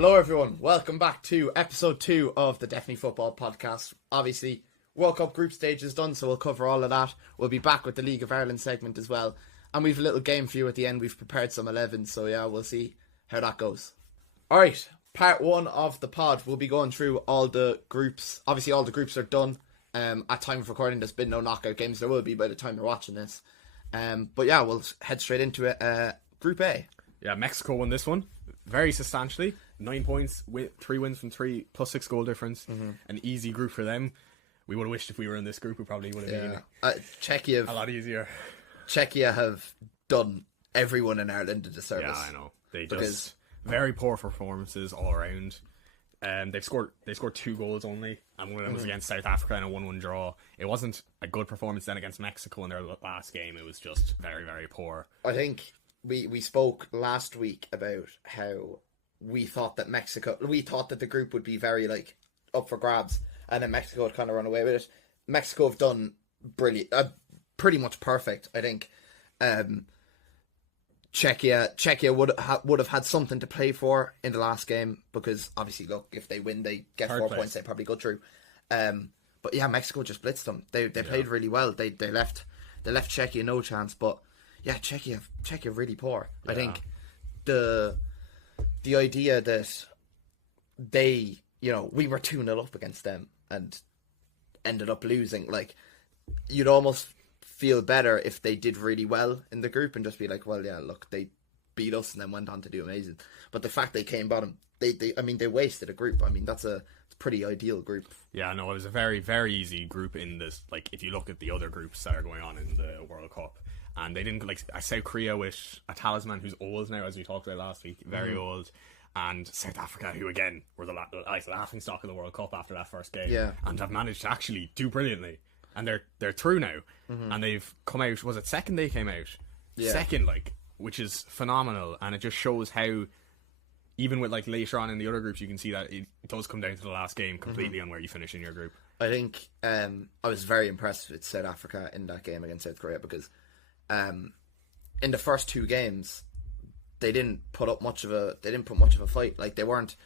Hello everyone, welcome back to episode 2 of the Definitely Football podcast. Obviously, World Cup group stage is done, so we'll cover all of that. We'll be back with the League of Ireland segment as well. And we've a little game for you at the end. We've prepared some 11, so yeah, we'll see how that goes. Alright, part 1 of the pod. We'll be going through all the groups. Obviously, all the groups are done. At time of recording, there's been no knockout games. There will be by the time you're watching this. But yeah, we'll head straight into it. Group A. Yeah, Mexico won this one very substantially. 9 points, 3 wins from 3, plus 6 goal difference. An easy group for them. We would have wished if we were in this group, we probably would have been Czechia a lot easier. Czechia have done everyone in Ireland a disservice. Yeah, I know. They just very poor performances all around. They scored 2 goals only, and one of them was against South Africa in a 1-1 draw. It wasn't a good performance then against Mexico in their last game. It was just very, very poor. I think we spoke last week about how we thought that the group would be very up for grabs, and then Mexico would kind of run away with it. Mexico have done brilliant, pretty much perfect. I think Czechia would have had something to play for in the last game, because obviously, look, if they win, they get 4 points. They probably go through. But yeah, Mexico just blitzed them. They played really well. They left Czechia no chance. But yeah, Czechia really poor. Yeah. I think the idea that we were 2-0 up against them and ended up losing, you'd almost feel better if they did really well in the group and just be like, well, yeah, look, they beat us and then went on to do amazing. But the fact they came bottom, they wasted a group. I mean, that's a pretty ideal group. Yeah, no, it was a very, very easy group in this. If you look at the other groups that are going on in the World Cup, and they didn't South Korea with a talisman who's old now, as we talked about last week, very old. And South Africa, who again were the laughing stock of the World Cup after that first game, and have managed to actually do brilliantly, and they're through now, and they've come out. Was it second? They came out second, which is phenomenal, and it just shows how, even with later on in the other groups, you can see that it does come down to the last game completely on where you finish in your group. I think I was very impressed with South Africa in that game against South Korea, because in the first 2 games, they didn't put much of a fight. They weren't,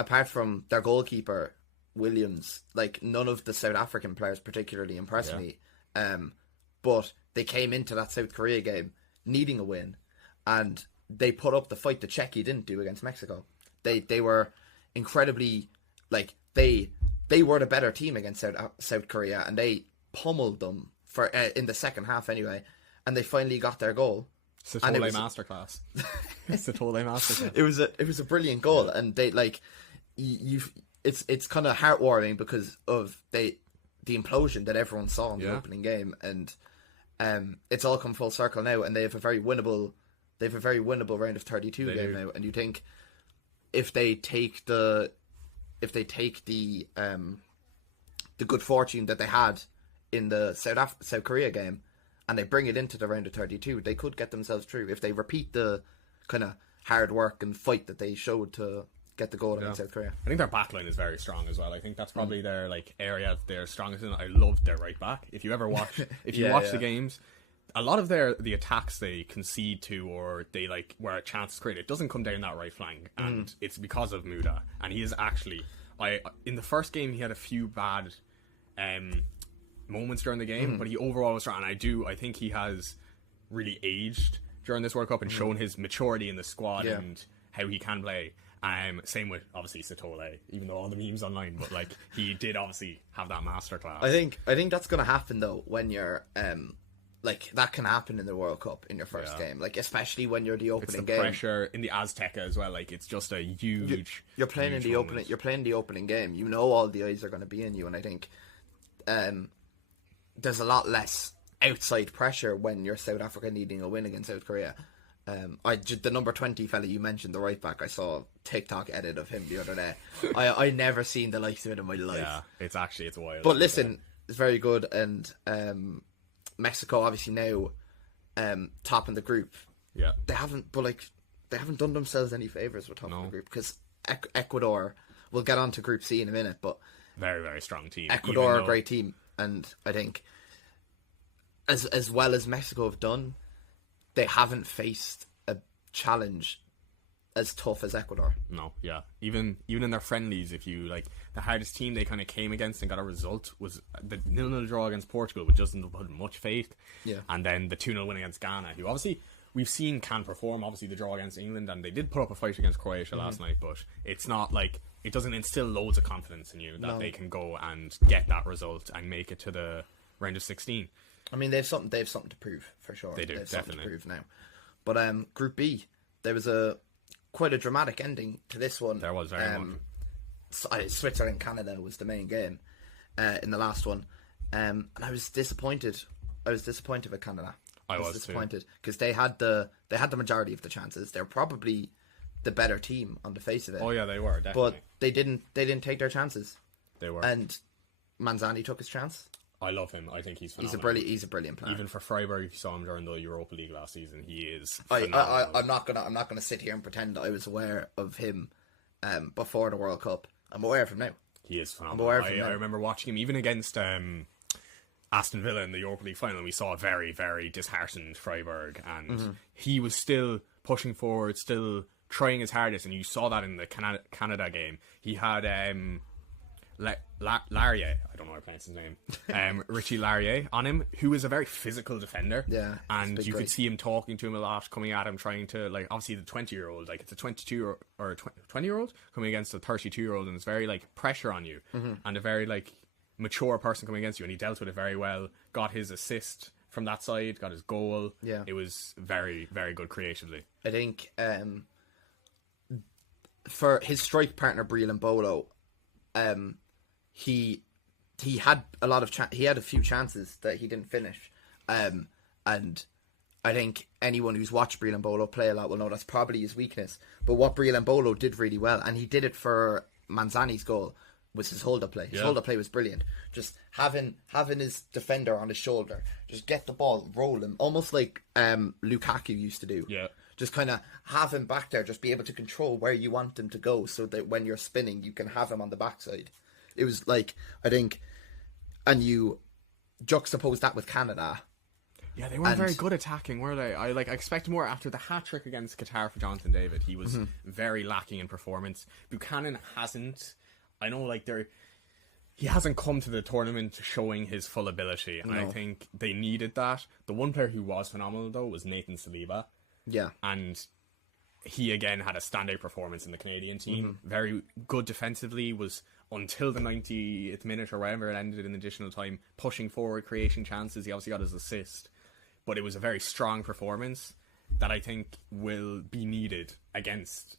apart from their goalkeeper Williams, none of the South African players particularly impressed me. But they came into that South Korea game needing a win, and they put up the fight that Czechia didn't do against Mexico. They were incredibly they were the better team against South Korea, and they pummeled them for in the second half anyway, and they finally got their goal. Satole masterclass. Satole masterclass. It was a brilliant goal, and they it's kind of heartwarming because of the implosion that everyone saw in the opening game, and it's all come full circle now, and they have a very winnable round of 32 game now. And you think if they take the good fortune that they had in the South Korea game, and they bring it into the round of 32, they could get themselves through if they repeat the kind of hard work and fight that they showed to get the goal against South Korea. I think their backline is very strong as well. I think that's probably their area they're strongest in. I loved their right back. If you ever watch, the games, a lot of the attacks they concede to, or they where a chance is created, it doesn't come down that right flank, and it's because of Muda. And he is actually, in the first game he had a few bad moments during the game, but he overall was strong, and I think he has really aged during this World Cup and shown his maturity in the squad and how he can play. Same with obviously Satole, even though all the memes online, but he did obviously have that masterclass. I think that's gonna happen though when you're that can happen in the World Cup in your first game, especially when you're the opening game. Pressure in the Azteca as well, it's just a huge. You're playing in the opening. You're playing the opening game. You know all the eyes are going to be in you, and I think there's a lot less outside pressure when you're South Africa needing a win against South Korea. The number 20 fella you mentioned, the right back, I saw a TikTok edit of him the other day. I never seen the likes of it in my life. Yeah, it's wild. But listen, it's very good, and Mexico obviously now topping the group. Yeah, they haven't done themselves any favors with topping the group, because Ecuador. We'll get on to Group C in a minute, but very, very strong team. Ecuador are a great team, and I think as well as Mexico have done, they haven't faced a challenge as tough as Ecuador. No, yeah. Even in their friendlies, if you like, the hardest team they kind of came against and got a result was the 0-0 draw against Portugal, which doesn't put much faith. Yeah. And then the 2-0 win against Ghana, who obviously we've seen can perform. Obviously, the draw against England, and they did put up a fight against Croatia last night, but it's not like, it doesn't instill loads of confidence in you that they can go and get that result and make it to the round of 16. I mean, they've something to prove for sure. They do, they've definitely. something to prove now. But Group B, there was quite a dramatic ending to this one. There was very much. Switzerland Canada was the main game in the last one, and I was disappointed. I was disappointed with Canada. I was disappointed because they had the majority of the chances. They're probably the better team on the face of it. Oh yeah, they were definitely. But they didn't take their chances. They were. And Manzani took his chance. I love him. I think he's phenomenal. He's a brilliant player. Even for Freiburg, you saw him during the Europa League last season. He is phenomenal. I'm not gonna sit here and pretend I was aware of him before the World Cup. I'm aware of him now. He is phenomenal. I remember watching him even against Aston Villa in the Europa League final. We saw a very, very disheartened Freiburg, and he was still pushing forward, still trying his hardest, and you saw that in the Canada game. He had Larrier, I don't know how to pronounce his name, Richie Larrier on him, who is a very physical defender. Yeah, and you could see him talking to him a lot, coming at him, trying to, like, obviously the 20-year-old, like, it's a 22 or 20-year-old coming against a 32-year-old, and it's very, like, pressure on you, and a very, like, mature person coming against you, and he dealt with it very well, got his assist from that side, got his goal. Yeah. It was very, very good creatively. I think for his strike partner Breland Bolo, he had a lot of he had a few chances that he didn't finish, and I think anyone who's watched Breland Bolo play a lot will know that's probably his weakness. But what Breland Bolo did really well, and he did it for Manzani's goal, was his hold-up play. His hold-up play was brilliant. Just having his defender on his shoulder, just get the ball rolling, almost like Lukaku used to do. Yeah. Just kind of have him back there, just be able to control where you want him to go, so that when you're spinning, you can have him on the backside. It was like, I think, and you juxtapose that with Canada. Yeah, they weren't very good attacking, were they? I expected more after the hat-trick against Qatar for Jonathan David. He was very lacking in performance. Buchanan hasn't. I know, like, he hasn't come to the tournament showing his full ability, and I think they needed that. The one player who was phenomenal, though, was Nathan Saliba. Yeah. And he, again, had a standout performance in the Canadian team. Very good defensively, was, until the 90th minute or wherever it ended in additional time, pushing forward, creating chances. He obviously got his assist. But it was a very strong performance that I think will be needed against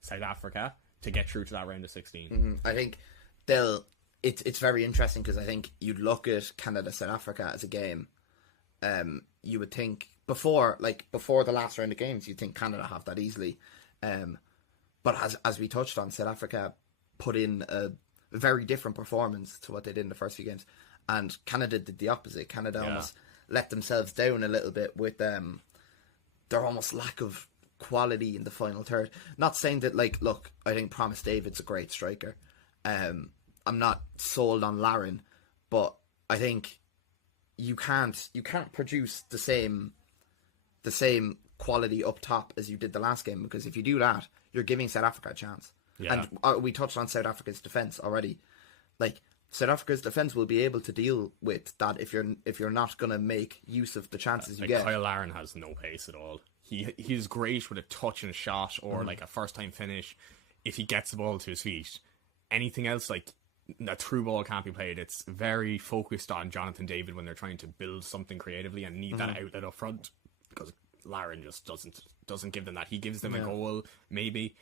South Africa to get through to that round of 16. I think it's very interesting, because I think you'd look at Canada-South Africa as a game, you would think before the last round of games, you'd think Canada have that easily, but as we touched on, South Africa put in a very different performance to what they did in the first few games, and Canada did the opposite. Canada almost let themselves down a little bit with their almost lack of quality in the final third. Not saying that, like, look, I think Promise David's a great striker. I'm not sold on Larin, but I think you can't produce the same quality up top as you did the last game, because if you do that, you're giving South Africa a chance. Yeah. And we touched on South Africa's defense already. Like, South Africa's defense will be able to deal with that if you're not going to make use of the chances you get. Kyle Larin has no pace at all. He's great with a touch and a shot, or like a first time finish if he gets the ball to his feet. Anything else, like a through ball, can't be played. It's very focused on Jonathan David when they're trying to build something creatively and need that outlet up front, because Larin just doesn't give them that. He gives them a goal maybe,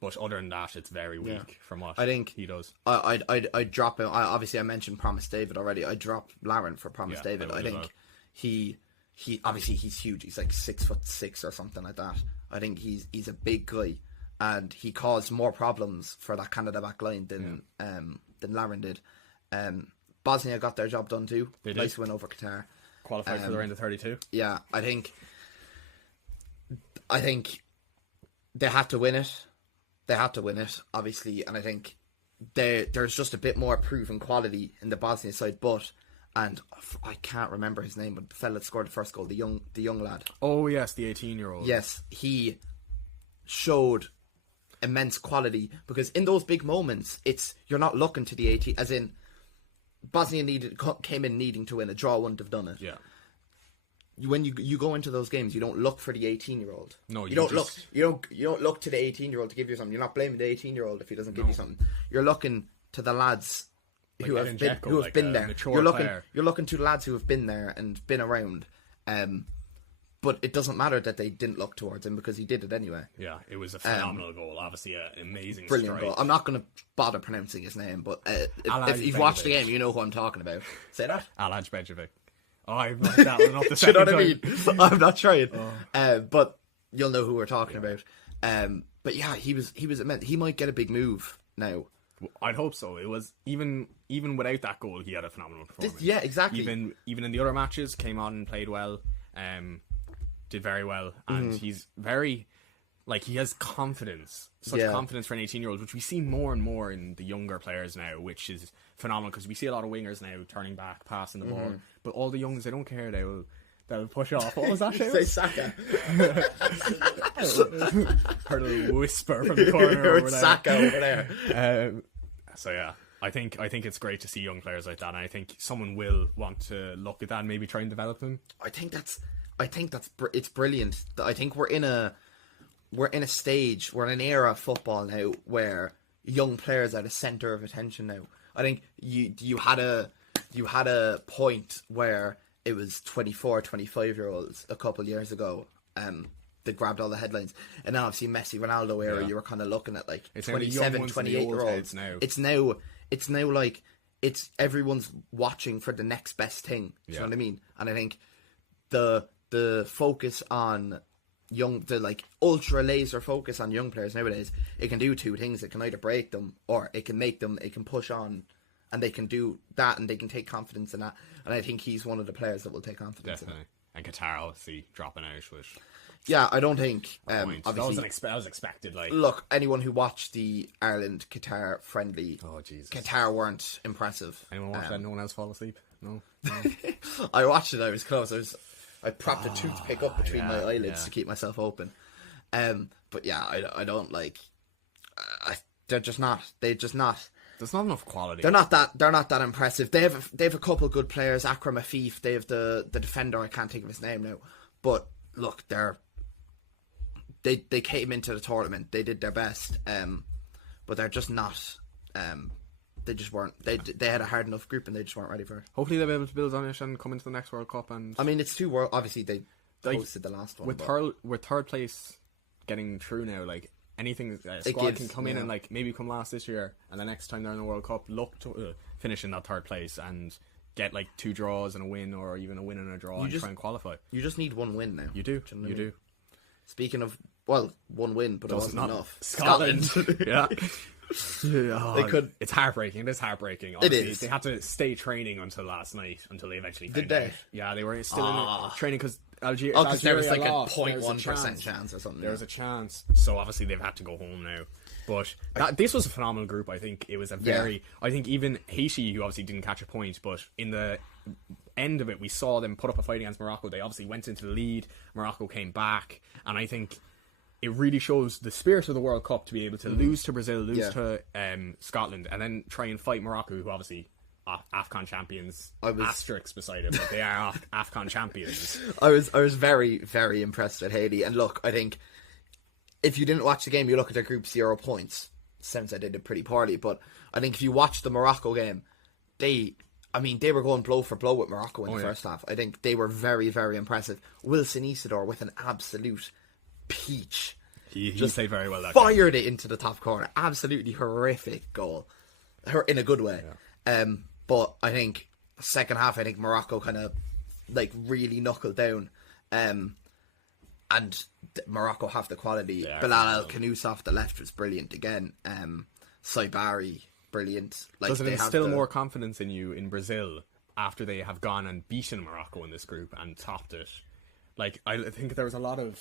but other than that, it's very weak from what I think he does. I'd drop him. Obviously, I mentioned Promise David already. I drop Larin for Promise David. I think he obviously he's huge. He's like 6'6" or something like that. I think he's a big guy, and he caused more problems for that Canada back line than Larin did. Bosnia got their job done too. Nice win over Qatar. Qualified for the round of 32. Yeah, I think they had to win it. They had to win it, obviously, and I think there's just a bit more proven quality in the Bosnia side, and I can't remember his name, but the fella that scored the first goal, the young lad. Oh yes, the 18-year-old. Yes, he showed immense quality, because in those big moments, you're not looking to the 18, as in Bosnia came in needing to win. A draw wouldn't have done it. Yeah. When you go into those games, you don't look for the 18-year-old. No, you don't look to the 18-year-old to give you something. You're not blaming the 18-year-old if he doesn't give you something. You're looking to the lads who have been there. You're looking to the lads who have been there and been around. But it doesn't matter that they didn't look towards him, because he did it anyway. Yeah, it was a phenomenal goal. Obviously, an amazing brilliant strike. goal. I'm not going to bother pronouncing his name, but if you've watched the game, you know who I'm talking about. Say that. Alaj Bejovic. Oh, I've knocked that one off the Do you know second what I mean? I'm not trying. Oh. But you'll know who we're talking about. But yeah, he was immense. He might get a big move now. I'd hope so. It was even without that goal, he had a phenomenal performance. Yeah, exactly. Even in the other matches, came on and played well. Did very well, and he's very, like, he has confidence, confidence for an 18-year-old, which we see more and more in the younger players now, which is phenomenal, because we see a lot of wingers now turning back, passing the ball, but all the youngs, they don't care. They'll push off. What was that? Say Saka. Heard a little whisper from the corner over there. Saka over there. So yeah, I think it's great to see young players like that, and I think someone will want to look at that and maybe try and develop them. I think it's brilliant. I think we're in a stage, we're in an era of football now where young players are the center of attention now. I think you had a point where it was 24, 25-year-olds a couple of years ago that grabbed all the headlines, and now obviously Messi, Ronaldo era, you were kind of looking at like it's 27, 28-year-olds now. It's now like everyone's watching for the next best thing. Do you know what I mean? And I think the focus on the like ultra laser focus on young players nowadays, it can do two things. It can either break them, or it can make them, it can push on, and they can do that, and they can take confidence in that. And I think he's one of the players that will take confidence in that. And Qatar obviously dropping out, which yeah, I don't think obviously that was expected. Like, look, anyone who watched the Ireland Qatar friendly, Qatar weren't impressive. Anyone watch that? No one else fall asleep? No. I watched it. I was close. I propped a toothpick up between my eyelids to keep myself open. But yeah, I don't like. They're just not. There's not enough quality. They're not that impressive. They have a couple of good players. Akram Afif. They have the defender. I can't think of his name now. But look, they came into the tournament. They did their best. But they're just not. They just weren't. They had a hard enough group, and they just weren't ready for it. Hopefully they'll be able to build on it and come into the next World Cup. And I mean, it's two world. Obviously, they hosted the last one. With third place getting through now, like anything, squad can come in and like maybe come last this year, and the next time they're in the World Cup, look to finish in that third place and get like 2 draws and a win, or even a win and a draw, and try and qualify. You just need one win now. You do. You do. Speaking of, one win, but it wasn't enough. Scotland. Yeah. They could. It's heartbreaking. It's heartbreaking. Honestly, it is. They had to stay training until last night, until they eventually found Did they? out. Yeah, they were still in training because Algeria. Oh, because there was like lost. a 0.1% chance or something. There was a chance, so obviously they've had to go home now. But this was a phenomenal group. I think it was a very. I think even Haiti, who obviously didn't catch a point, but in the end of it, we saw them put up a fight against Morocco. They obviously went into the lead. Morocco came back, and I think it really shows the spirit of the World Cup to be able to lose to Brazil, lose to Scotland, and then try and fight Morocco, who obviously AFCON champions. Asterisks beside it, but they are AFCON champions. I was very, very impressed with Haiti, and look, I think if you didn't watch the game, you look at their group, 0 points. Sounds like they did pretty poorly, but I think if you watch the Morocco game, they were going blow for blow with Morocco in the first half. I think they were very, very impressive. Wilson Isidore with an absolute peach. He played very well. That fired it into the top corner. Absolutely horrific goal, in a good way. Yeah. But I think second half, I think Morocco kind of like really knuckled down, and Morocco have the quality. Bilal El Khanous off the left was brilliant again. Saibari, brilliant. Like, does it instill more confidence in you in Brazil after they have gone and beaten Morocco in this group and topped it? Like, I think there was a lot of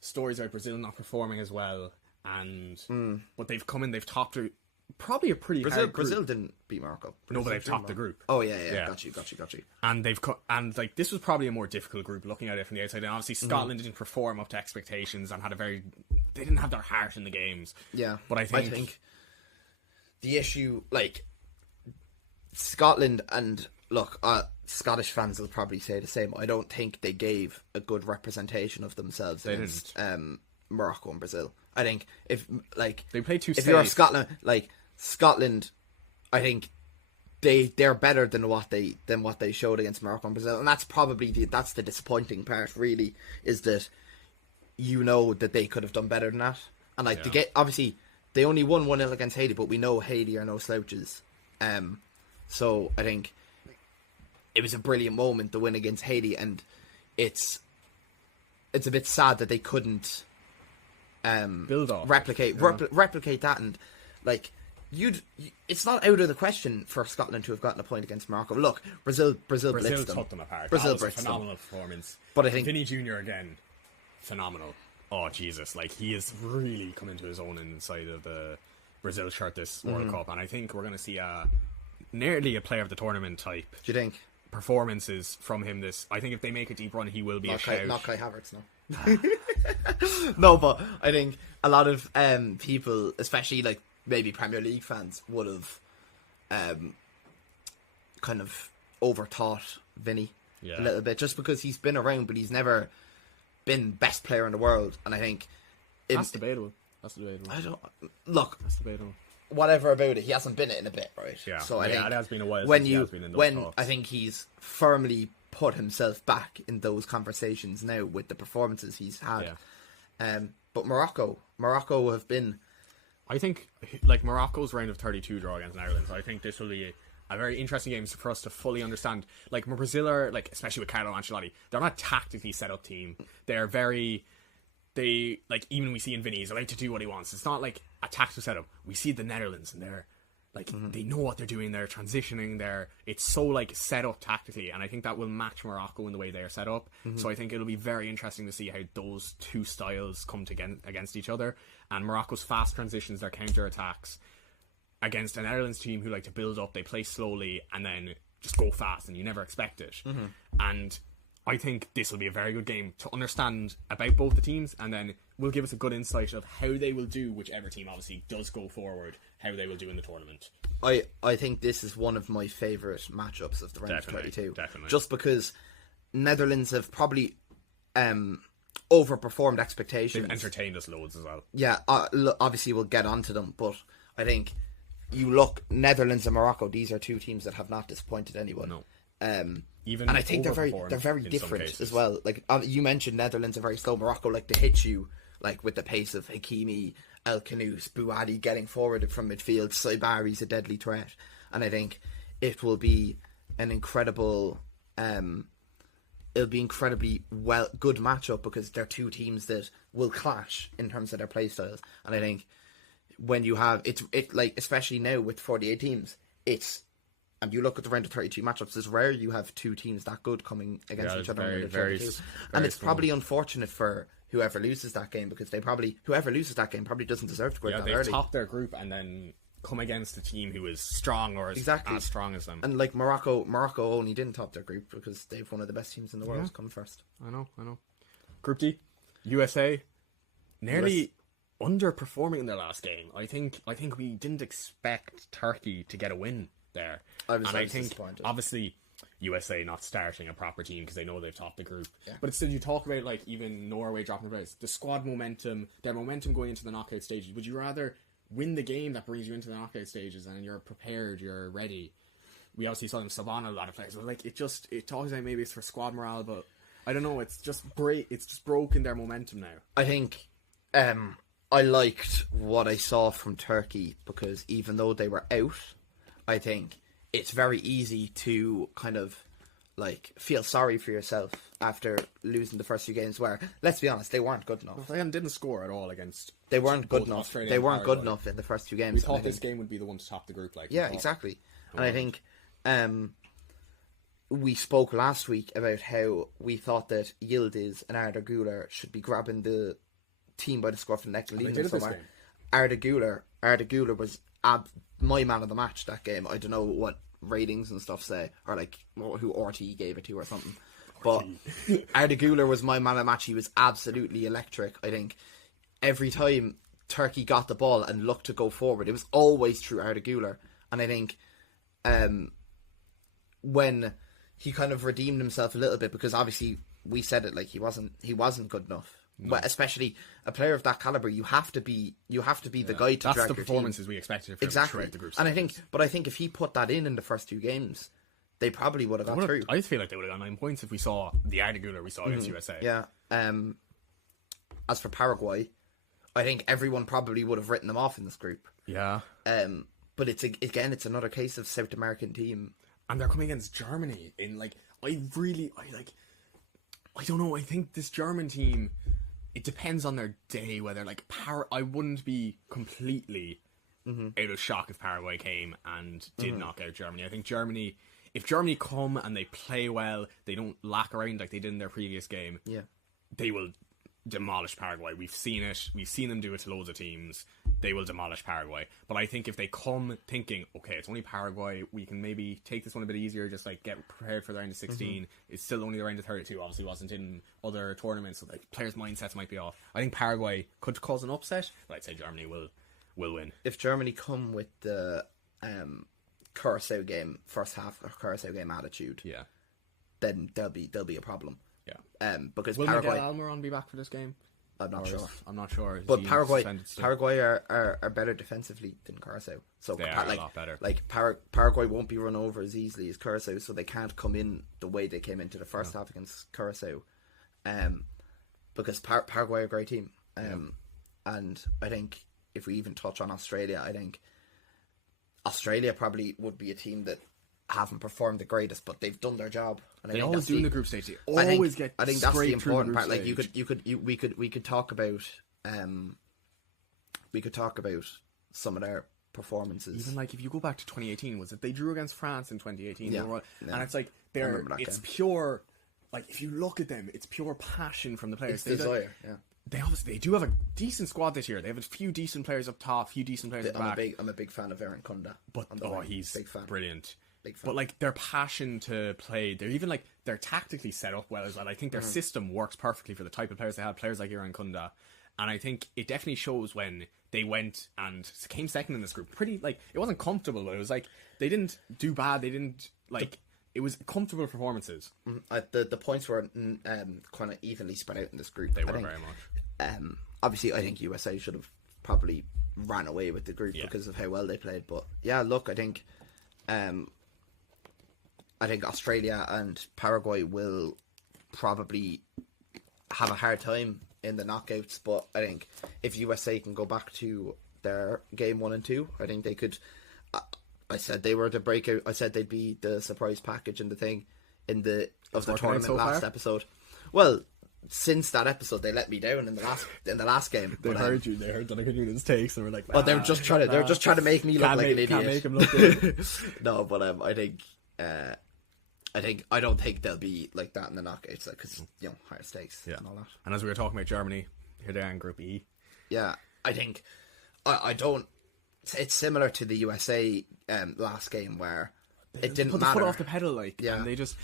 stories about Brazil not performing as well, but they've come in, they've topped it. Probably a pretty hard group. Brazil didn't beat Morocco. No, but they've topped the group. Oh yeah. Got you. And and this was probably a more difficult group looking at it from the outside. And obviously Scotland didn't perform up to expectations and had a very they didn't have their heart in the games. Yeah, but I think the issue, like Scotland, and look, Scottish fans will probably say the same. I don't think they gave a good representation of themselves against Morocco and Brazil. I think if they play too if safe. you're Scotland, I think they're better than what they showed against Morocco and Brazil, and that's probably that's the disappointing part. Really, is that that they could have done better than that, and obviously they only won 1-0 against Haiti, but we know Haiti are no slouches. So I think it was a brilliant moment to win against Haiti, and it's a bit sad that they couldn't build off replicate that, and it's not out of the question for Scotland to have gotten a point against Morocco. Look, Brazil blitzed took them apart. Brazil that was a blitzed phenomenal them. performance. But I think Vinny Jr. again, phenomenal. Oh Jesus, he has really come into his own inside of the Brazil shirt this World Cup, and I think we're going to see nearly a player of the tournament type. Do you think performances from him? I think if they make a deep run, he will be a shout. Not Kai Havertz, no. No, but I think a lot of people, especially maybe Premier League fans, would have kind of overthought Vinny a little bit, just because he's been around, but he's never been best player in the world. And I think that's debatable. That's debatable. Whatever about it, he hasn't been it in a bit, right? Yeah. So I think it has been a while when since he has been in those when talks. I think he's firmly put himself back in those conversations now with the performances he's had. Yeah. But Morocco have been. I think Morocco's round of 32 draw against Ireland. So I think this will be a very interesting game for us to fully understand. Brazil are especially with Carlo Ancelotti, they're not a tactically set up team. They're very. They even we see in Vinny, he's allowed to do what he wants. It's not like a tactical setup. We see the Netherlands, and they're they know what they're doing. They're transitioning. It's so set up tactically, and I think that will match Morocco in the way they are set up. So I think it'll be very interesting to see how those two styles come against each other. And Morocco's fast transitions, their counter attacks against a Netherlands team who like to build up. They play slowly and then just go fast, and you never expect it. And I think this will be a very good game to understand about both the teams, and then will give us a good insight of how they will do, whichever team obviously does go forward, how they will do in the tournament. I think this is one of my favourite matchups of the round of 32. Definitely. Just because Netherlands have probably overperformed expectations. They've entertained us loads as well. Yeah, obviously we'll get onto them, but I think you look, Netherlands and Morocco, these are two teams that have not disappointed anyone. No. And I think they're very different as well. You mentioned Netherlands are very slow. Morocco like to hit you with the pace of Hakimi, El Khanous, Bouhaddi getting forward from midfield. Saibari's a deadly threat, and I think it will be an incredible. It'll be incredibly good matchup because they're two teams that will clash in terms of their play styles, and I think when you have especially now with 48 teams, and you look at the round of 32 matchups, it's rare you have two teams that good coming against each other in the round of 32. And it's probably unfortunate for whoever loses that game, because whoever loses that game probably doesn't deserve to go out that early. They've topped their group and then come against a team who is strong or as strong as them. And Morocco only didn't top their group because they've one of the best teams in the world come first. I know. Group D, USA, nearly underperforming in their last game. I think we didn't expect Turkey to get a win there. I think disappointed. Obviously USA not starting a proper team because they know they've topped the group. Yeah. But still, you talk about even Norway dropping the place, the squad momentum, their momentum going into the knockout stages. Would you rather win the game that brings you into the knockout stages and you're prepared, you're ready? We obviously saw them Savannah a lot of players, but it talks about maybe it's for squad morale, but I don't know. It's just broken their momentum now. I think I liked what I saw from Turkey because even though they were out, I think it's very easy to kind of feel sorry for yourself after losing the first few games where, let's be honest, they weren't good enough. They didn't score at all against. They weren't good enough. They weren't good enough in the first few games. We thought this game would be the one to top the group. Yeah, exactly. And I think we spoke last week about how we thought that Yildiz and Arda Güler should be grabbing the team by the scruff of the neck and leading them somewhere. Arda Güler was my man of the match that game. I don't know what ratings and stuff say, or who RT gave it to or something. But Arda Güler was my man of the match. He was absolutely electric. I think every time Turkey got the ball and looked to go forward, it was always through Arda Güler. And I think when he kind of redeemed himself a little bit, because obviously we said it, like he wasn't good enough. No. But especially a player of that caliber, you have to be the guy to drag your team. That's the performances we expected from him throughout the group stages. And I think if he put that in the first two games, they probably would have got through. I feel like they would have got 9 points if we saw the Arda Güler we saw against USA. Yeah. As for Paraguay, I think everyone probably would have written them off in this group. Yeah. But it's another case of South American team, and they're coming against Germany in I don't know. I think this German team, it depends on their day whether I wouldn't be completely out of shock if Paraguay came and did knock out Germany. I think if Germany come and they play well, they don't lack around like they did in their previous game. Yeah, they will demolish Paraguay. We've seen it. We've seen them do it to loads of teams. They will demolish Paraguay. But I think if they come thinking, okay, it's only Paraguay, we can maybe take this one a bit easier, just get prepared for the round of 16. It's still only the round of 32. Obviously wasn't in other tournaments, so players' mindsets might be off. I think Paraguay could cause an upset, but I'd say Germany will win. If Germany come with the Curacao game first half or Curacao game attitude, then there'll be a problem. Yeah. Because will Paraguay, Miguel Almiron be back for this game? I'm not sure. I'm not sure. But Paraguay are better defensively than Curacao. So they are a lot better. Paraguay won't be run over as easily as Curacao, so they can't come in the way they came into the first half against Curacao. Because Paraguay are a great team. And I think if we even touch on Australia, I think Australia probably would be a team that haven't performed the greatest, but they've done their job. And they always do in the group stage. They always get. I think that's the important part. Like we could talk about some of their performances. Even if you go back to 2018, was it they drew against France in 2018? Yeah. And it's pure. If you look at them, it's pure passion from the players. It's desire. They do have a decent squad this year. They have a few decent players up top, few decent players at the back. I'm a big fan of Aaron Kunda. But he's big fan. Brilliant. But their passion to play, they're even they're tactically set up well as well. I think their system works perfectly for the type of players they have. Players like Aaron Kunda, and I think it definitely shows when they went and came second in this group. Pretty it wasn't comfortable, but it was they didn't do bad. They didn't it was comfortable performances. The points were kind of evenly spread out in this group. They were very much. Obviously, I think USA should have probably ran away with the group because of how well they played. But yeah, look, I think Australia and Paraguay will probably have a hard time in the knockouts, but I think if USA can go back to their game 1 and 2, I think they could. I said they were the breakout. I said they'd be the surprise package in the tournament so last episode. Well, since that episode, they let me down in the last game. They heard you. They heard that I could do this takes. They were like, "Oh, they're just trying to make me look like an idiot." Can't make him look good. No, but I don't think they'll be like that in the knockouts, because higher stakes and all that. And as we were talking about Germany, here they are in Group E. Yeah, I think I don't. It's similar to the USA last game where it didn't put matter. The foot off the pedal, and they just.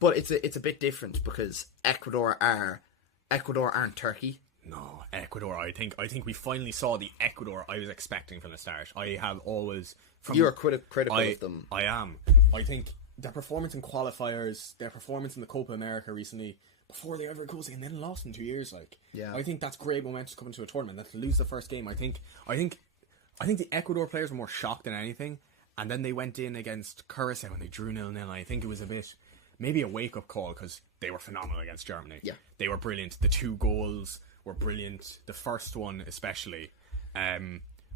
But it's a bit different because Ecuador aren't Turkey. No, Ecuador. I think we finally saw the Ecuador I was expecting from the start. I have always. You're critical of them. I am. I think their performance in qualifiers, their performance in the Copa America recently, before they ever goes and then lost in 2 years. I think that's great momentum coming to a tournament. That to lose the first game, I think the Ecuador players were more shocked than anything, and then they went in against Curacao and they drew 0-0. I think it was maybe a wake-up call because they were phenomenal against Germany. Yeah. They were brilliant. The 2 goals were brilliant. The first one especially.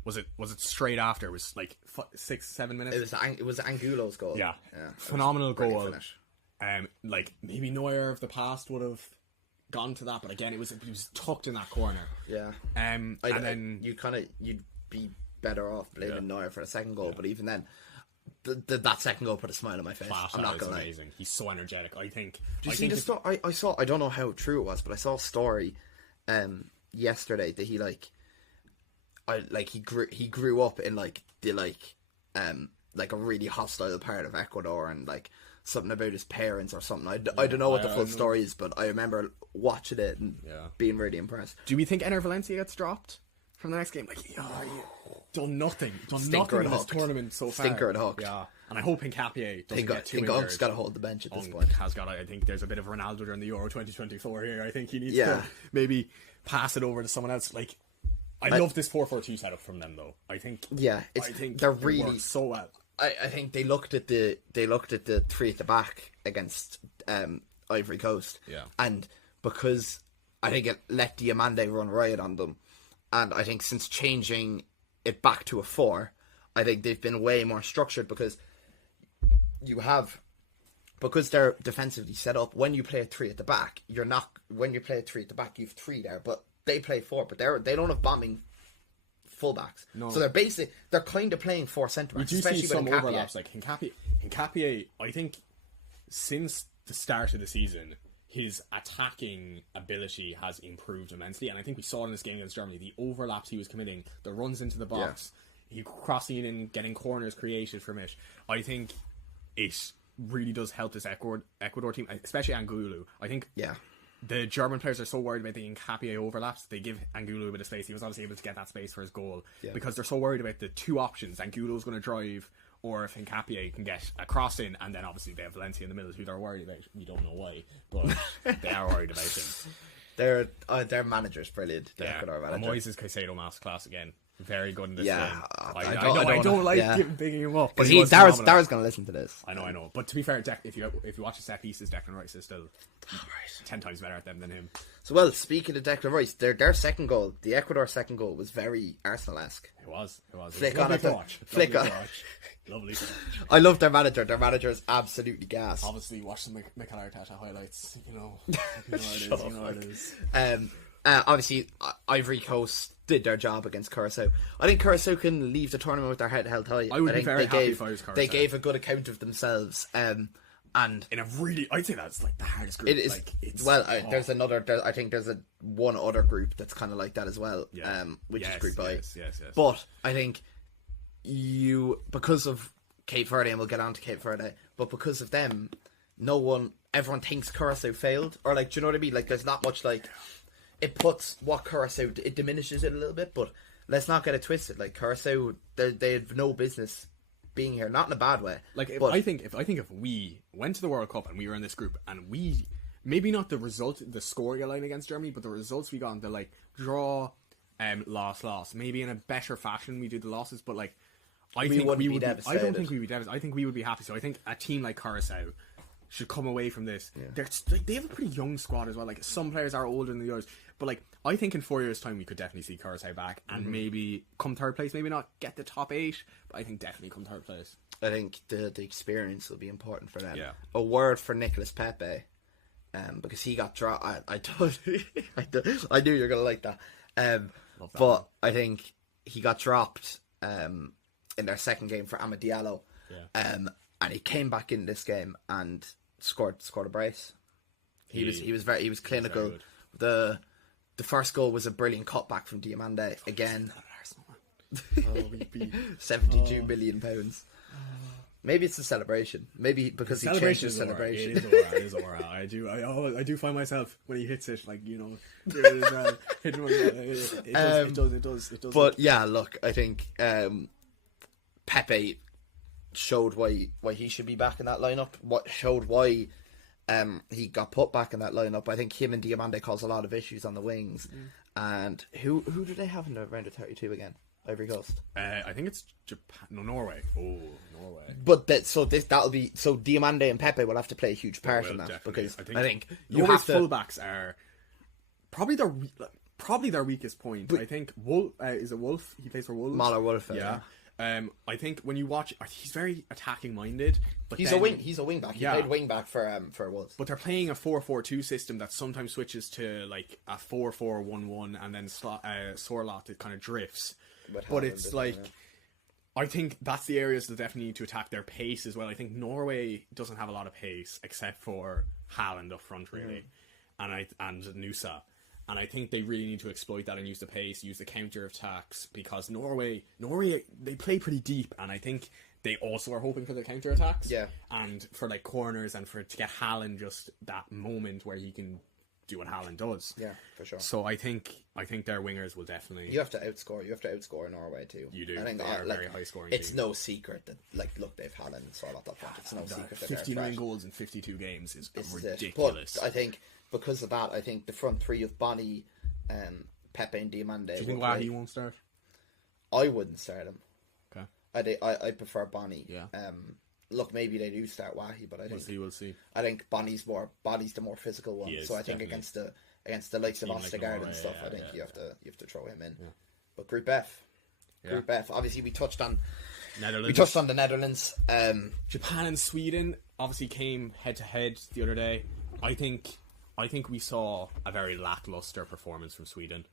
Was it straight after? It was 6-7 minutes. It was Angulo's goal. Yeah. Phenomenal goal. Maybe Neuer of the past would have gone to that, but again, it was tucked in that corner. Yeah. You'd be better off blaming Neuer for the second goal, but even then, that second goal put a smile on my face. I'm not gonna lie. Amazing. He's so energetic. I think. Do you see the story? I saw. I don't know how true it was, but I saw a story yesterday that he grew up in a really hostile part of Ecuador, and something about his parents or something. I don't know what the full story is, but I remember watching it and being really impressed. Do we think Ener Valencia gets dropped from the next game? Like, done nothing in this tournament so far. Stinker and hooked. Yeah, and I hope Hincapié doesn't get too injured. Unk's got to hold the bench at this point. I think there's a bit of Ronaldo during the Euro 2024 here. I think he needs to maybe pass it over to someone else. Like, I love this 4-4-2 setup from them though. I think they're really so well. I think they looked at the three at the back against Ivory Coast. Yeah. And because I think it let Diamande run riot on them, and I think since changing it back to a 4, I think they've been way more structured because they're defensively set up. When you play a 3 at the back, you have 3 there, but they play 4, but they don't have bombing fullbacks. No. So they're kind of playing 4 centre backs. We do see some overlaps. Like Hincapié, I think since the start of the season, his attacking ability has improved immensely, and I think we saw in this game against Germany the overlaps he was committing, the runs into the box, he crossing in and getting corners created from it. I think it really does help this Ecuador team, especially Angulo. I think the German players are so worried about the Hincapié overlaps, they give Angulo a bit of space. He was obviously able to get that space for his goal because they're so worried about the 2 options. Angulo's going to drive, or if Hincapié can get a cross in, and then obviously they have Valencia in the middle, who they're worried about. We don't know why, but they are worried about him. Their manager's brilliant. The Ecuador manager. Moises Caicedo masterclass again. Very good in this game. I don't like bigging him up. Because Dara's going to listen to this. I know. But to be fair, if you watch the set pieces, Declan Rice is still 10 times better at them than him. So, well, speaking of Declan Rice, their second goal, the Ecuador second goal, was very Arsenal-esque. It was. Flick on it. Flick on. Lovely. I love their manager. Their manager is absolutely gas. Obviously, watch some Mikel Arteta highlights. You know what it is. Obviously, Ivory Coast did their job against Curacao. I think Curacao can leave the tournament with their head held high. I would be very happy if I was Curacao. They gave a good account of themselves. And in a really, I'd say that's like the hardest group. It is. There's another. I think there's one other group that's kind of like that as well. Yeah. Which is Group I. Yes. But I think because of Cape Verde, and we'll get on to Cape Verde, but because of them, everyone thinks Curacao failed, or like, do you know what I mean? Like, there's not much like. It puts what Curacao, it diminishes it a little bit, but let's not get it twisted. Like, Curacao, they have no business being here, not in a bad way. Like, I think if we went to the World Cup and we were in this group, and we maybe not the scoreline against Germany, but the results we got in the like draw, loss, maybe in a better fashion we do the losses, but like I don't think we would be devastated. I think we would be happy. So I think a team like Curacao should come away from this. Yeah. They have a pretty young squad as well. Like, some players are older than the others, but like, I think in 4 years' time we could definitely see Curacao back and maybe come 3rd place. Maybe not get the top 8, but I think definitely come 3rd place. I think the experience will be important for them. Yeah. A word for Nicolas Pepe, because he got dropped. I knew you were gonna like that. But I think he got dropped in their second game for Amad Diallo. Yeah. And he came back in this game and scored a brace. He was clinical. The first goal was a brilliant cutback from Diamande again. 72 million pounds. Maybe it's the celebration. Maybe because he changed his celebration. It is aura. I do find myself when he hits it, like, you know, it does. But yeah, look, I think Pepe showed why he should be back in that lineup. Showed why he got put back in that lineup. I think him and Diamande caused a lot of issues on the wings. And who do they have in the round of 32 again? Ivory Coast. I think it's Japan. No, Norway. Oh, Norway. But Diamande and Pepe will have to play a huge part in that, definitely. Because I think Norway's fullbacks are probably their weakest point. But I think is it Wolf? He plays for Wolves. Mahler Wolf. Yeah. I think when you watch, he's very attacking minded. But he's a wing back. He played wing back for Wolves. But they're playing a 4-4-2 system that sometimes switches to like a 4-4-1-1, and then Sorloth, it kind of drifts. But it's like, I think that's the areas that definitely need to attack their pace as well. I think Norway doesn't have a lot of pace except for Haaland up front, really, and Nusa. And I think they really need to exploit that and use the pace, use the counter attacks, because Norway they play pretty deep, and I think they also are hoping for the counter attacks. Yeah. And for like corners and to get Haaland just that moment where he can do what Haaland does. Yeah, for sure. So I think their wingers will definitely. You have to outscore Norway too. You do. I think They are a very high scoring. It's team. no secret that look they've Haaland and Salah at that point. It's no secret that 59 goals in 52 games is ridiculous. But I think because of that, I think the front three of Bonny, Pepe and Diamande. Do you think Wahi won't start? I wouldn't start him. Okay. I prefer Bonny. Yeah. Look, maybe they do start Wahi, but I think we'll see. I think Bonny's the more physical one. Is, so I think definitely. against the likes of Ostergaard and stuff, I think you have to throw him in. Yeah. But Group F. Group F. Obviously, we touched on the Netherlands. Japan and Sweden obviously came head to head the other day. I think we saw a very lackluster performance from Sweden.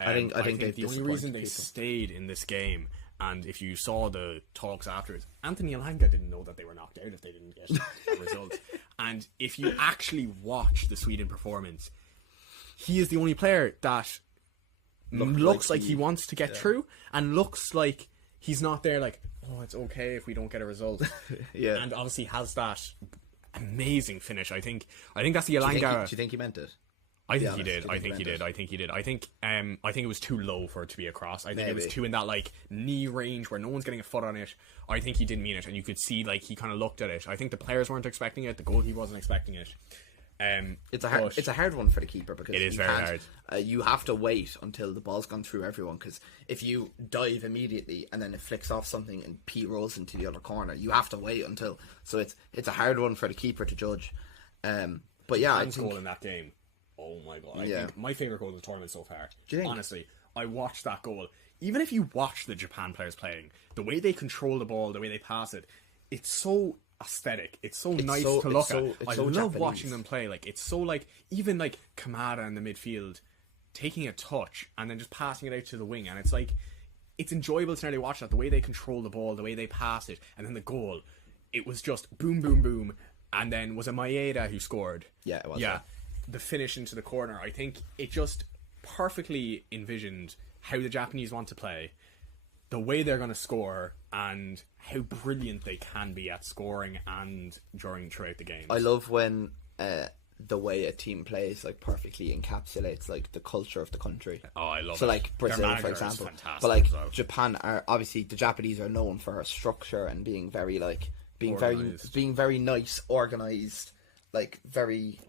I think the only reason they stayed in this game, and if you saw the talks afterwards, Anthony Elanga didn't know that they were knocked out if they didn't get a result. And if you actually watch the Sweden performance, he is the only player that looks like he wants to get through, and looks like he's not there like, oh, it's okay if we don't get a result. Yeah. And obviously has that amazing finish. I think that's the Elanga. Do you think he meant it? I think he did. I think he did. I think it was too low for it to be a cross. I think it was too in that like knee range where no one's getting a foot on it. I think he didn't mean it, and you could see like he kind of looked at it. I think the players weren't expecting it. The goalkeeper wasn't expecting it. It's a hard one for the keeper because it is very hard. You have to wait until the ball's gone through everyone, because if you dive immediately and then it flicks off something and Pete rolls into the other corner, you have to wait until. So it's a hard one for the keeper to judge. But yeah, I think goal in that game. Oh my god! I think my favorite goal of the tournament so far. Do you think? Honestly, I watched that goal. Even if you watch the Japan players playing, the way they control the ball, the way they pass it, it's so aesthetic. It's so nice to look at. I love Japanese. watching them play. Like it's so like even like Kamada in the midfield taking a touch and then just passing it out to the wing, and it's like it's enjoyable to nearly watch that. The way they control the ball, the way they pass it, and then the goal. It was just boom, boom, boom, and then was it Maeda who scored? Yeah, it was. Yeah. The finish into the corner, I think it just perfectly envisioned how the Japanese want to play, the way they're going to score, and how brilliant they can be at scoring and throughout the game. I love when the way a team plays like perfectly encapsulates like the culture of the country. Oh, I love it. So like Brazil, for example, but like Japan are obviously the Japanese are known for structure and being very like being very nice, organized, like very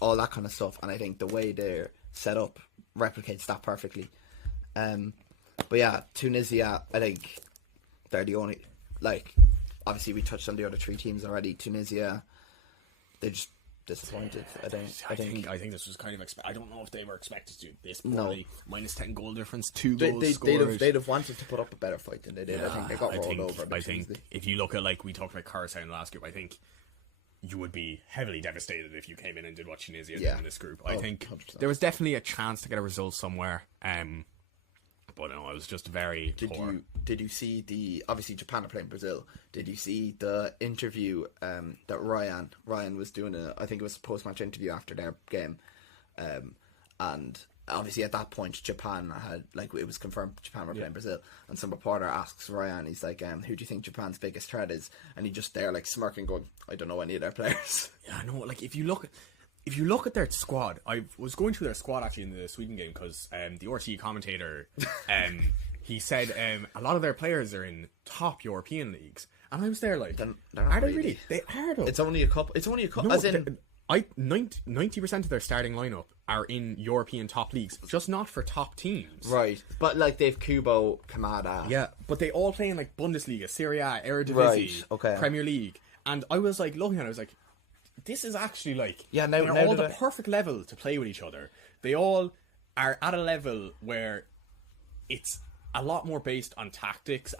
all that kind of stuff, and I think the way they're set up replicates that perfectly. But yeah, Tunisia, I think they're the only, like, obviously we touched on the other three teams already. Tunisia, they just disappointed. I think this was kind of I don't know if they were expected to do this poorly. No. -10 goal difference, 2 goals they'd have wanted to put up a better fight than they did. I think they got rolled over. I think if you look at, like we talked about Coruscant last group, I think you would be heavily devastated if you came in and did what Tunisia did in this group. I think 100%. There was definitely a chance to get a result somewhere. But no, it was just very poor. Did you see obviously Japan are playing Brazil. Did you see the interview that Ryan was doing? I think it was a post-match interview after their game. And obviously at that point Japan had, like, it was confirmed Japan were playing Brazil, and some reporter asks Ryan, he's like, who do you think Japan's biggest threat is? And he just there like smirking going, I don't know any of their players. Yeah, I know, like if you look at their squad, I was going through their squad actually in the Sweden game because the RT commentator he said a lot of their players are in top European leagues, and I was there like, are they really? They are though. It's only a couple. No, as in 90% of their starting lineup are in European top leagues, just not for top teams. Right, but like they've Kubo, Kamada. Yeah, but they all play in like Bundesliga, Serie A, Eredivisie, Premier League, and I was like looking at it, I was like, this is actually like they're all the perfect level to play with each other. They all are at a level where it's a lot more based on tactics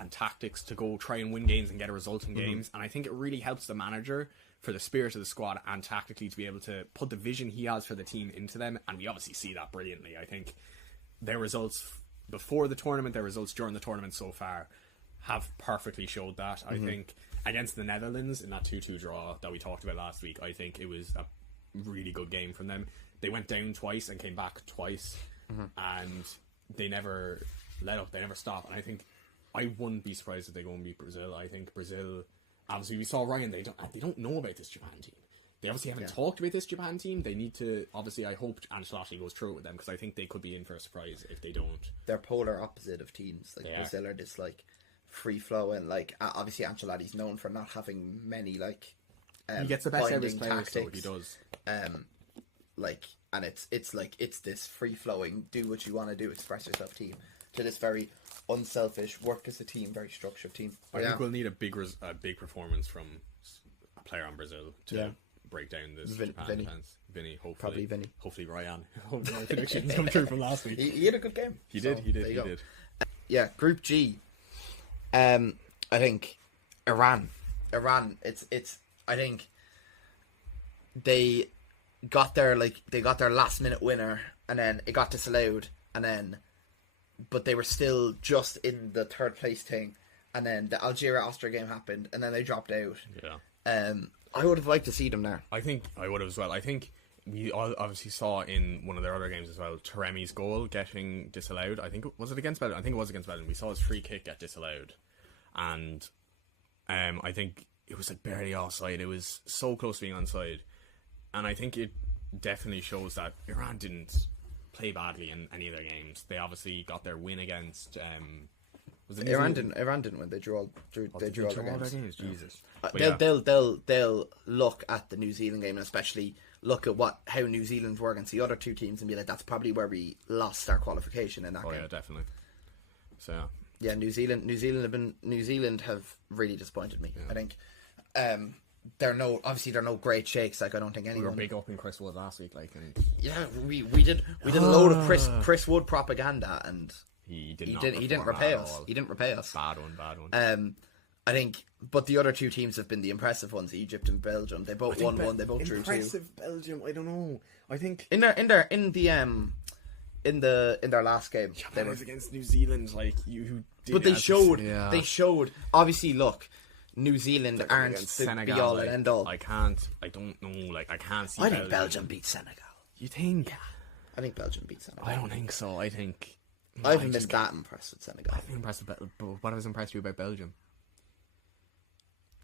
to go try and win games and get a result in games. And I think it really helps the manager for the spirit of the squad and tactically to be able to put the vision he has for the team into them. And we obviously see that brilliantly. I think their results before the tournament, their results during the tournament so far have perfectly showed that. I think against the Netherlands in that 2-2 draw that we talked about last week, I think it was a really good game from them. They went down twice and came back twice, and they never let up, they never stopped. And I think I wouldn't be surprised if they go and beat Brazil. I think Brazil, obviously we saw Ryan, they don't know about this Japan team. They obviously haven't talked about this Japan team. They need to, obviously I hope Ancelotti goes through it with them, because I think they could be in for a surprise if they don't. They're polar opposite of teams. Like Brazil are this like free flowing, like obviously Ancelotti's known for not having many like he gets the best out of his players, tactics. so he does. Like, and it's this free flowing, do what you want to do, express yourself team, to this very unselfish, work as a team, very structured team. I think we'll need a big performance from a player on Brazil to break down this Japan defense. Vinny, hopefully. Probably Vinny. Hopefully Ryan. Hopefully my predictions come true from last week. He had a good game. He did. Yeah, Group G. I think Iran. It's. I think they got their last minute winner, and then it got disallowed, but they were still just in the third place thing, and then the Algeria-Austria game happened, and then they dropped out. Yeah. I would have liked to see them there. I think I would have as well. I think we obviously saw in one of their other games as well, Taremi's goal getting disallowed. I think, was it against Belgium? I think it was against Belgium. We saw his free kick get disallowed, and I think it was like barely offside. It was so close to being onside, and I think it definitely shows that Iran didn't play badly in any of their games. They obviously got their win against. Iran didn't win. They drew all their games. Jesus. They'll look at the New Zealand game, and especially look at how New Zealand were against the other two teams, and be like, that's probably where we lost our qualification in that game. Oh yeah, definitely. So yeah, New Zealand have really disappointed me. Yeah. I think they're no great shakes. Like, I don't think anyone. We were big up in Chris Wood last week. Yeah, we did a load of Chris Wood propaganda, and he didn't repay us. He didn't repay us. Bad one. I think, but the other two teams have been the impressive ones, Egypt and Belgium. They both won one. They both drew two. Impressive Belgium. I don't know. I think in their last game, they were against New Zealand. But they showed. Obviously, look, New Zealand aren't the be all and end all. I don't know. I can't see. I think Belgium beat Senegal. You think? Yeah, I think Belgium beat Senegal. I don't think so. I think I haven't been that impressed with Senegal. I've been impressed with what I was impressed with about Belgium.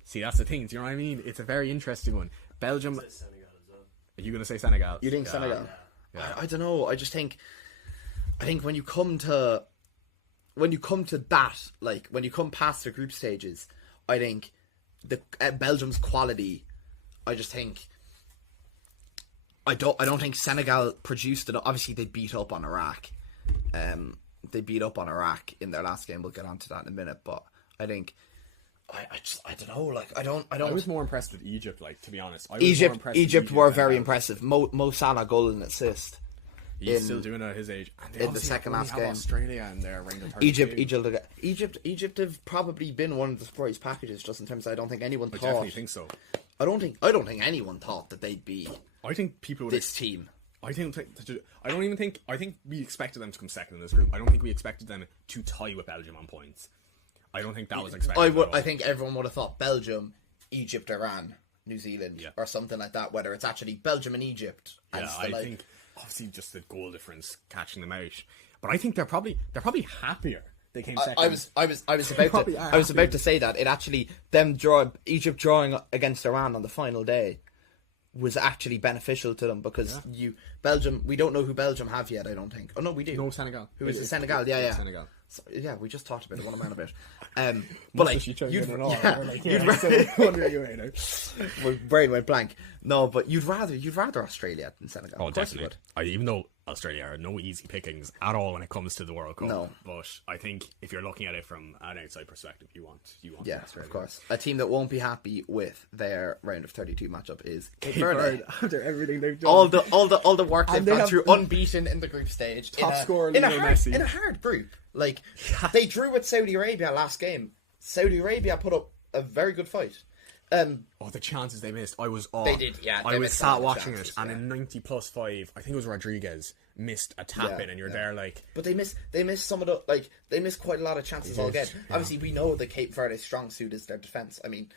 See, that's the thing. Do you know what I mean? It's a very interesting one. Belgium. Are you going to say Senegal? You think Senegal? Yeah. I don't know. I just think. I think when you come to that, like when you come past the group stages, I think the Belgium's quality. I just think. I don't think Senegal produced it. Obviously, they beat up on Iraq. They beat up on Iraq in their last game. We'll get onto that in a minute, but I think. I don't know. Like I don't. I was more impressed with Egypt. Like, to be honest, Egypt were very impressive. Mo Salah goal and assist. He's still doing it at his age. And in the second last game, Australia and they're ranked 32. Egypt have probably been one of the surprise packages. Just in terms, I don't think anyone thought. I definitely think so. I don't think anyone thought that they'd be. I think people would. This team. I think we expected them to come second in this group. I don't think we expected them to tie with Belgium on points. I don't think that was expected. I think everyone would have thought Belgium, Egypt, Iran, New Zealand, or something like that. Whether it's actually Belgium and Egypt. Yeah, I think obviously just the goal difference catching them out. But I think they're probably happier they came second. I was about to say that it actually Egypt drawing against Iran on the final day was actually beneficial to them because Belgium, we don't know who Belgium have yet. I don't think. Oh no, we do. No, Senegal. Who is it? Senegal? Yeah. Senegal. So, yeah, we just talked about it. What am I on about? But like, my brain went blank. No, but you'd rather Australia than Senegal. Oh, definitely. Even though Australia are no easy pickings at all when it comes to the World Cup. No. But I think if you're looking at it from an outside perspective, you want Australia. Of course. A team that won't be happy with their round of 32 matchup is Cape Verde. After everything they've done, all the work they've gone through, unbeaten in the group stage, top scorer in a hard group. Like they drew with Saudi Arabia last game. Saudi Arabia put up a very good fight. The chances they missed. They did, yeah. I was sat watching it, and in 90+5, I think it was Rodriguez missed a tap in, and you're there like. But they missed some of the they missed quite a lot of chances all again. Yeah. Obviously, we know the Cape Verde's strong suit is their defense. I mean,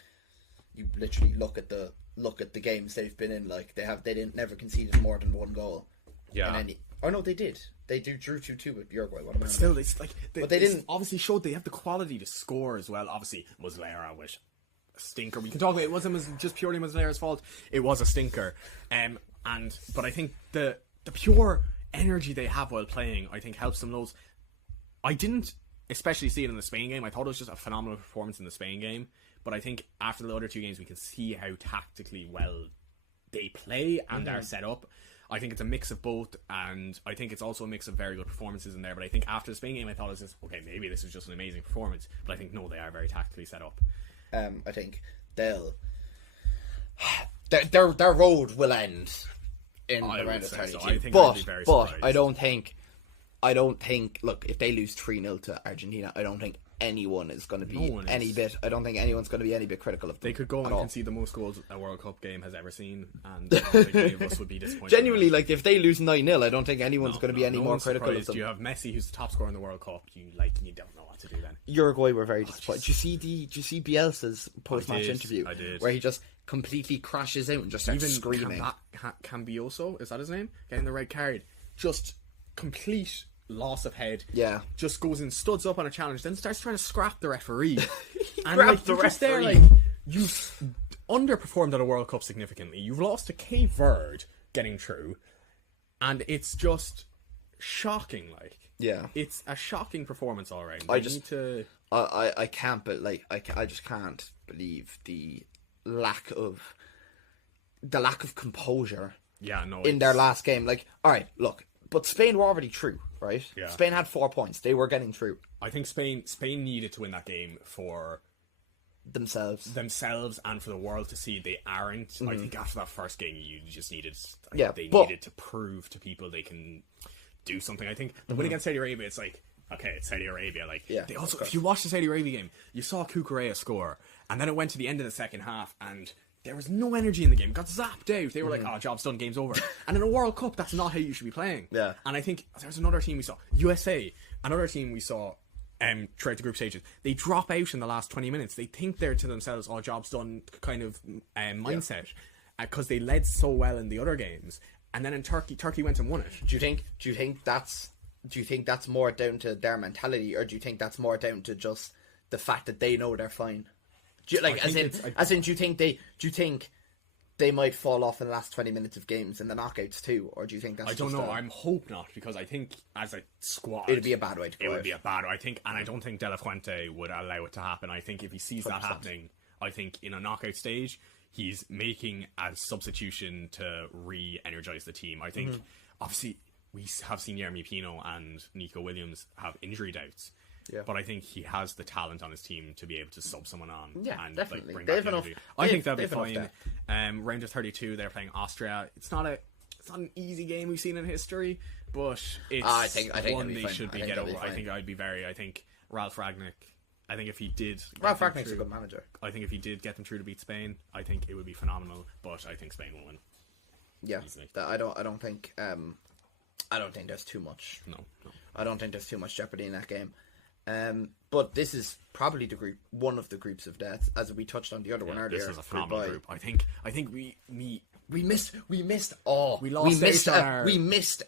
you literally look at the games they've been in. Like they never conceded more than one goal. Yeah. Oh no, they did. They drew 2-2 with Uruguay. What am I? Still, it's like but they didn't obviously showed they have the quality to score as well. Obviously, Muslera was a stinker. We can talk about it wasn't just purely Muslera's fault. It was a stinker. But I think the pure energy they have while playing, I think, helps them loads. I didn't especially see it in the Spain game. I thought it was just a phenomenal performance in the Spain game. But I think after the other two games, we can see how tactically well they play and are set up. I think it's a mix of both, and I think it's also a mix of very good performances in there. But I think after the Spain game, I thought it was just, okay, maybe this is just an amazing performance. But I think, no, they are very tactically set up. I think they'll... Their road will end in the round of 32. So. I think I'd be very surprised. I don't think... Look, if they lose 3-0 to Argentina, I don't think anyone is going to be I don't think anyone's going to be any bit critical of them. They could go and concede the most goals a World Cup game has ever seen, and I don't think any of us would be disappointed. Genuinely, like, if they lose 9-0, I don't think anyone's going to be any more critical of them. You have Messi, who's the top scorer in the World Cup. You don't know what to do then. Uruguay were very disappointed. Did you see Bielsa's post-match interview? I did. Where he just completely crashes out and just starts screaming. Cambioso, is that his name? Getting the red card. Just complete loss of head. Yeah. Just goes and studs up on a challenge, then starts trying to scrap the referee. And grabs the referee. There, you've underperformed at a World Cup significantly. You've lost to Cape Verde getting through, and it's just shocking. Yeah, it's a shocking performance all around. I can't, but I just can't believe the lack of composure. Yeah, no. In their last game, all right, look. But Spain were already through, right? Yeah. Spain had 4 points. They were getting through. I think Spain needed to win that game for themselves and for the world to see they aren't. I think after that first game, you just needed... needed to prove to people they can do something. I think the win against Saudi Arabia, it's okay, it's Saudi Arabia. They also, if you watch the Saudi Arabia game, you saw Kukurea score, and then it went to the end of the second half, and there was no energy in the game. It got zapped out. They were like, job's done, game's over. And in a World Cup, that's not how you should be playing. Yeah. And I think there's another team we saw, USA, another team we saw throughout the group stages. They drop out in the last 20 minutes. They think they're to themselves, job's done kind of mindset, because they led so well in the other games. And then in Turkey went and won it. Do you think that's more down to their mentality, or do you think that's more down to just the fact that they know they're fine? Do you think they might fall off in the last 20 minutes of games in the knockouts too, or do you think that's? I don't know. I'm hope not, because I think as a squad, it'd be a bad way to go. It would be a bad way. I think, and I don't think De La Fuente would allow it to happen. I think if he sees 100%. That happening, I think in a knockout stage, he's making a substitution to re-energize the team. I think obviously we have seen Yeremy Pino and Nico Williams have injury doubts. Yeah. But I think he has the talent on his team to be able to sub someone on. Yeah, and definitely. Bring back energy. I think they'll be fine. Round of 32, they're playing Austria. It's not an easy game we've seen in history, but it's I think one they should get over. I think Ralph Ragnick. I think if he did, Ralph Ragnick's a good manager. I think if he did get them through to beat Spain, I think it would be phenomenal. But I think Spain will win. Yeah, I don't think there's too much. No. I don't think there's too much jeopardy in that game. But this is probably one of the groups of death, as we touched on the other one earlier. This is a phenomenal group. I think we missed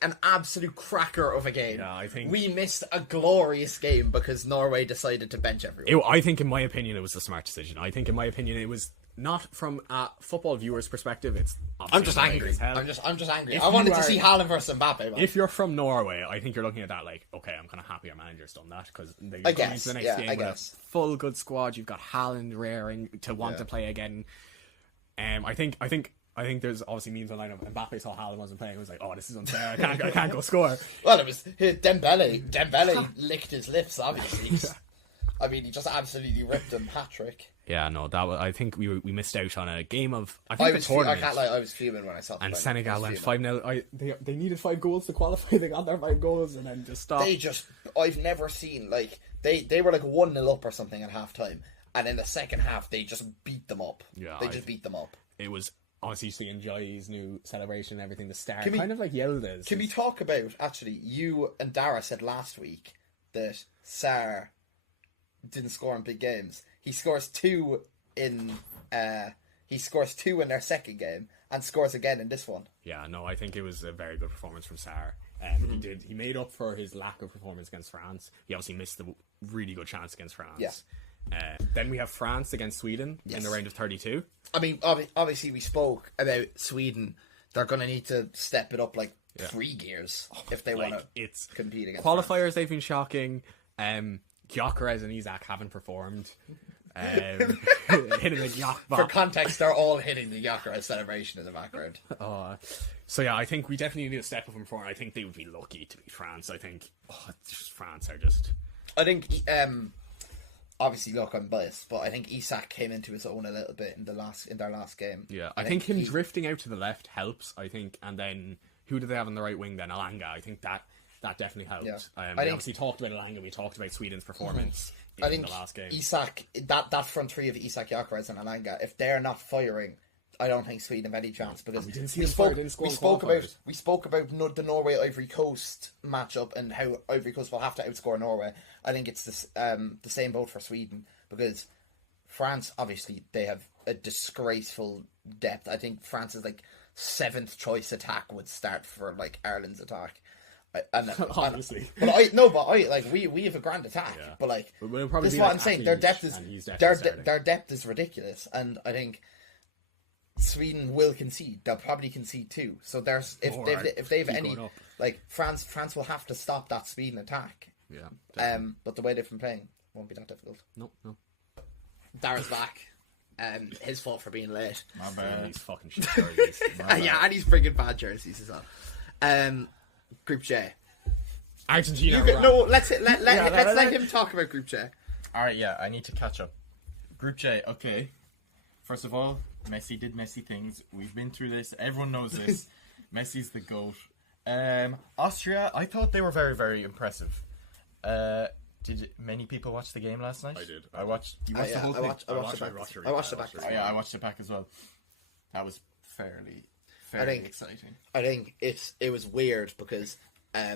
an absolute cracker of a game. Yeah, I think we missed a glorious game because Norway decided to bench everyone. I think, in my opinion, it was a smart decision. I think, in my opinion, it was not from a football viewer's perspective. I'm just angry. I'm just angry. I wanted to see Haaland versus Mbappe. Man. If you're from Norway, I think you're looking at that okay, I'm kind of happy our manager's done that, because they go into the next game with a full good squad. You've got Haaland raring to want to play again. I think there's obviously memes online of Mbappe saw Haaland wasn't playing. He was like, "Oh, this is unfair. I can't go score." Well, it was Dembele licked his lips. Obviously, I mean, he just absolutely ripped him, hat-trick. Yeah, no, I think we missed out on a game of. I can't lie, I was fuming when I saw. And Senegal went 5-0. They needed 5 goals to qualify. They got their 5 goals and then just stopped. I've never seen they were 1-0 up or something at half time, and in the second half they just beat them up. Yeah, they just beat them up. It was obviously seeing Joy's new celebration, and everything. The start, kind of like Yelda's. Can we talk about, actually? You and Dara said last week that Sarr didn't score in big games. He scores 2 in their second game and scores again in this one. Yeah, no, I think it was a very good performance from Sarr. He made up for his lack of performance against France. He obviously missed the really good chance against France. Yeah. Then we have France against Sweden in the round of 32. I mean, obviously we spoke about Sweden. They're going to need to step it up like 3 gears if they want to compete against qualifiers. France. They've been shocking. Gyökeres and Isak haven't performed. Hitting the Gyök For context, they're all hitting the Gyökeres celebration in the background. So yeah, I think we definitely need to step up and forward. I think they would be lucky to beat France. I think France are just. I think obviously, look, I'm biased, but I think Isak came into his own a little bit in their last game. Yeah, I think him drifting out to the left helps. I think, and then who do they have on the right wing? Then Alanga. I think that definitely helped. Yeah. We obviously talked about Alanga. We talked about Sweden's performance in the last game. Isak, that front three of Isak, Gyökeres, and Alanga, if they're not firing, I don't think Sweden have any chance, because we spoke about the Norway Ivory Coast matchup and how Ivory Coast will have to outscore Norway. I think it's the same boat for Sweden, because France, obviously, they have a disgraceful depth. I think France's like 7th choice attack would start for like Ireland's attack. Honestly, we have a grand attack, but like this is what I'm saying. Their depth is ridiculous, and I think Sweden will concede. They'll probably concede too. So there's if they've any like France will have to stop that Sweden attack. Yeah. But the way they've been playing won't be that difficult. No. Dara's back. His fault for being late. My bad. These fucking shit jerseys. Yeah, and he's bringing bad jerseys as well. Group J. Argentina. Let's let him talk about Group J. Alright, yeah, I need to catch up. Group J, okay. First of all, Messi did Messi things. We've been through this. Everyone knows this. Messi's the GOAT. Austria, I thought they were very, very impressive. Did many people watch the game last night? I did. You watched the whole thing? I watched the back. Oh, yeah, I watched it back as well. That was fairly exciting. I think it was weird because I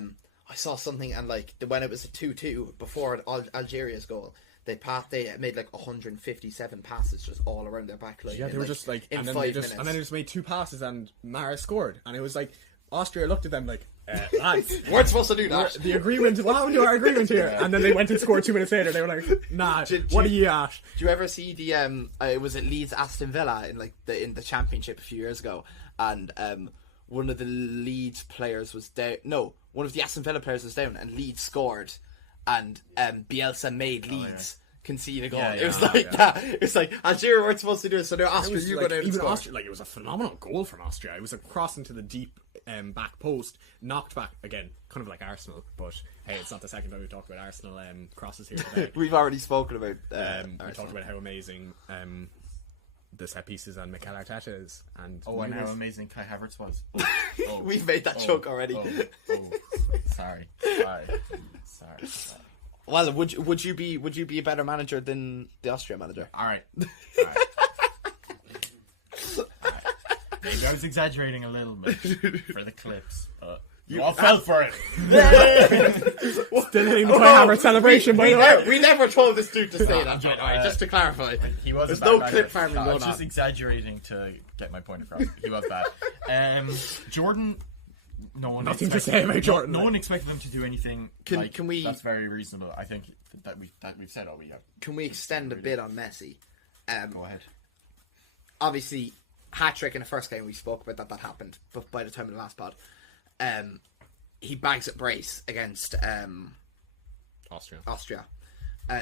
saw something, and like when it was a 2-2 before Algeria's goal, they made like 157 passes just all around their back line. Yeah, they were just like in 5 minutes. And then they just made 2 passes and Mahrez scored, and it was like Austria looked at them like, lads, weren't supposed to do that. The agreement. What happened to our agreement here? And then they went and scored 2 minutes later. They were like, nah. What are you at? Do you ever see the it was at Leeds Aston Villa in the Championship a few years ago, and one of the Leeds players was down. No, one of the Aston Villa players was down, and Leeds scored, and Bielsa made Leeds concede a goal. It was like that. It's like Algeria weren't supposed to do it, so now Austria, you go down and score. Austria, it was a phenomenal goal from Austria. It was a cross into the deep back post, knocked back again, kind of like Arsenal. But hey, it's not the second time we've talked about Arsenal crosses here today. We've already spoken about. We talked about how amazing the set pieces and Mikel Arteta is, and how amazing Kai Havertz was. We've made that joke already. Sorry. Well, would you be a better manager than the Austria manager? All right. Maybe I was exaggerating a little bit for the clips, but you all fell for it. Still hitting the Kai Havertz celebration, by the way. We never told this dude to say that. Alright, just to clarify, he was. There's no clip farming. I was just exaggerating to get my point across. He was bad. Jordan. Nothing to say about Jordan. No one expected them to do anything. Can we? That's very reasonable. I think that we've said all we have. Can we extend a bit on Messi? Go ahead. Obviously, hat-trick in the first game. We spoke about that happened, but by the time of the last pod, he bags a brace against Austria.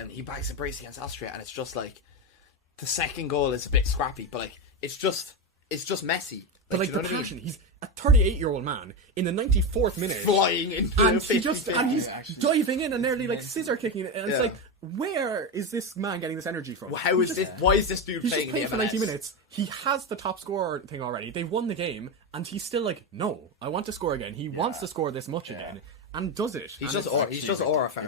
He bags a brace against Austria, and it's just like the second goal is a bit scrappy, but like it's just Messi. But like the passion, he's a 38-year-old man in the 94th minute, flying into and he's diving in and nearly like scissor kicking it, and it's like, where is this man getting this energy from? Why is this dude playing? He's just playing for 90 minutes. He has the top scorer thing already. They won the game, and he's still like, no, I want to score again. He wants to score this much again, and does it. He's just aura fan.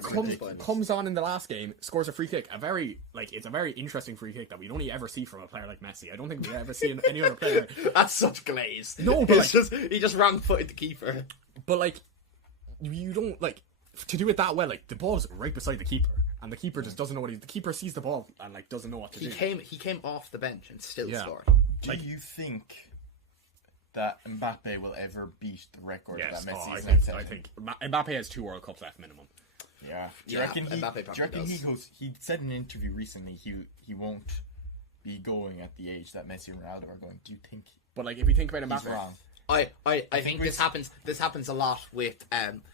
Comes on in the last game, scores a free kick. It's a very interesting free kick that we only ever see from a player like Messi. I don't think we ever see any other player. That's such glaze. No, but he just wrong footed the keeper. But like, you don't like to do it that well. Like the ball's right beside the keeper, and the keeper just doesn't know the keeper sees the ball and like doesn't know what to do. He came off the bench and still scored. Do you think that Mbappe will ever beat the record Yes, that Messi I is think, now I setting? think Mbappe has 2 World Cups left minimum. Yeah. Do you Yeah, reckon Mbappe he probably does. he said in an interview recently he won't be going at the age that Messi and Ronaldo are going. Do you think But like, if you think about he's Mbappe, wrong? I think we- this happens a lot with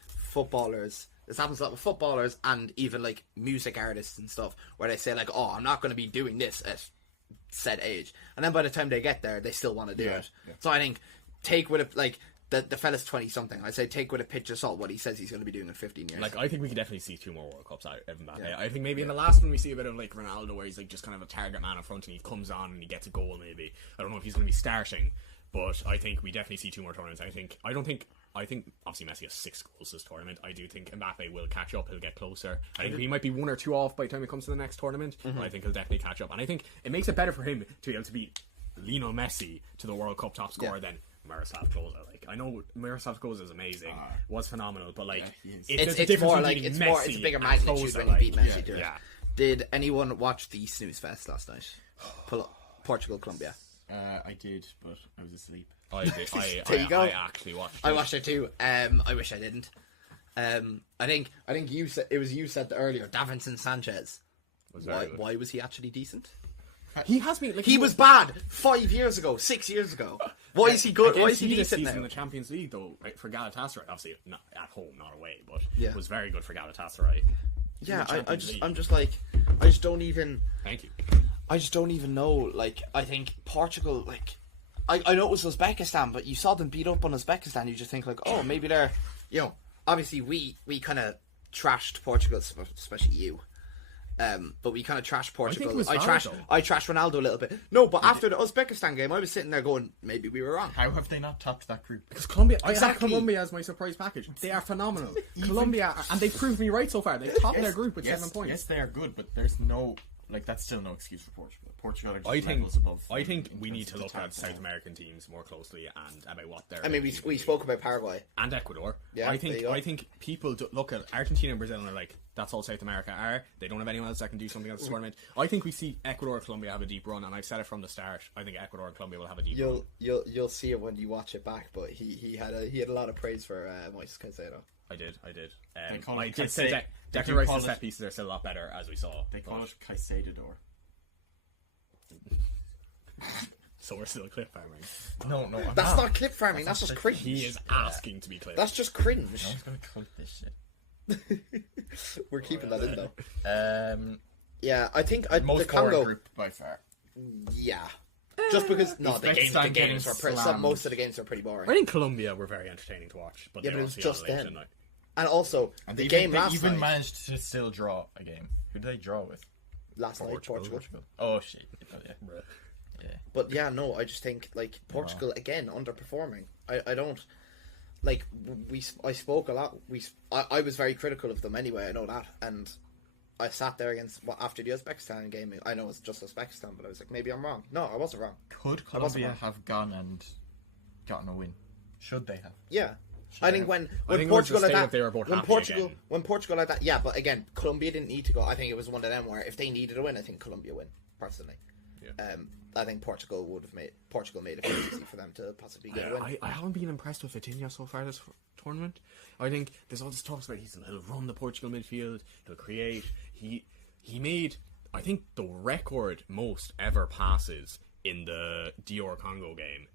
footballers. This happens a lot with footballers and even like music artists and stuff, where they say like, "Oh, I'm not going to be doing this at said age," and then by the time they get there, they still want to do it. yeah. So I think take with a like the fella's 20 something. I say take with a pinch of salt what he says he's going to be doing in 15 years. like, I think we could definitely see 2 more World Cups out of Mbappe. Yeah. I think maybe in the last one we see a bit of like Ronaldo, where he's like just kind of a target man in front and he comes on and he gets a goal. Maybe I don't know if he's going to be starting, but I think we definitely see 2 more tournaments. I think obviously Messi has 6 goals this tournament. I do think Mbappe will catch up. He'll get closer. I think he might be 1 or 2 off by the time he comes to the next tournament. But I think he'll definitely catch up. And I think it makes it better for him to be able to beat Lionel Messi to the World Cup top scorer than Miroslav Klose. Like, I know Miroslav Klose is amazing, was phenomenal, but like he is. there's a it's difference more like between it's Messi a bigger and magnitude Klose, when like, you beat Messi to it. yeah. Did anyone watch the snooze fest last night? Portugal, Colombia. I did, but I was asleep. I did. There you go. I actually watched it. I watched it too. I wish I didn't. I think you said you said earlier. Davinson Sanchez. Was very good. Why was he actually decent? He has been like He was bad 5 years ago, 6 years ago. Why is he good? Why is he this decent season in now? the Champions League though, right, for Galatasaray? Obviously not at home, not away, but Yeah. was very good for Galatasaray. Yeah, Champions League. I'm just like, I just don't even. Thank you. I just don't even know. Like, I think Portugal, like, I know it was Uzbekistan, but you saw them beat up on Uzbekistan. You just think like, oh, maybe they're, obviously we kind of trashed Portugal, especially you. But we kind of trashed Portugal. it was I valid, trashed Ronaldo a little bit. No, but after the Uzbekistan game, I was sitting there going, maybe we were wrong. How have they not topped that group? Because Colombia, I Exactly. had Colombia as my surprise package. They are phenomenal. Colombia, and they proved me right so far. They've topped their group with 7 points. Yes, they are good, but there's no that's still no excuse for Portugal. Portugal are just I think levels above. we in need terms to of look the at top South four. American teams more closely and about what they're. I mean, we spoke about Paraguay. and Ecuador. Yeah, I there you think go. I think people look at Argentina and Brazil and are like, that's all South America are. They don't have anyone else that can do something at the tournament. I think we see Ecuador and Colombia have a deep run, and I've said it from the start. I think Ecuador and Colombia will have a deep run. You'll see it when you watch it back. But he had a lot of praise for Moises Caicedo. I did. They call I it did say Caicedo. that They do Declan Rice's call set it- pieces are still a lot better, as we saw. They call but- it Caicedo. So we're still clip farming. No, I'm That's not clip farming. That's That's just not cringe. He is asking to be clipped. That's just cringe. No one's gonna clip this shit. We're keeping that in though. Yeah, I think the Most boring Congo. group by far. Yeah, just because the Uzbekistan games were getting slammed. most of the games were pretty boring. I think Colombia were very entertaining to watch, but Yeah, they but it was obviously got just late then. tonight. And also And the they game they last even night. managed to still draw a game. Who did they draw with? Last night, Portugal. Oh shit! Oh, yeah. But yeah, no, I just think like Portugal again underperforming. I don't like I spoke a lot. I was very critical of them anyway. I know that, and I sat there after the Uzbekistan game. I know it's just Uzbekistan, but I was like, maybe I'm wrong. No, I wasn't wrong. Could I wasn't Colombia wrong. have gone and gotten a win? Should they have? Yeah. I think when I think it was Portugal the like state that, if they were both when happy Portugal again. when Portugal like that, yeah. But again, Colombia didn't need to go. I think it was one of them where if they needed a win, I think Colombia win personally. Yeah. I think Portugal made it very easy for them to possibly get a win. I haven't been impressed with Vitinha so far this tournament. I think there's all this talks about he'll run the Portugal midfield, he'll create. He made, I think, the record most ever passes in the DR Congo game.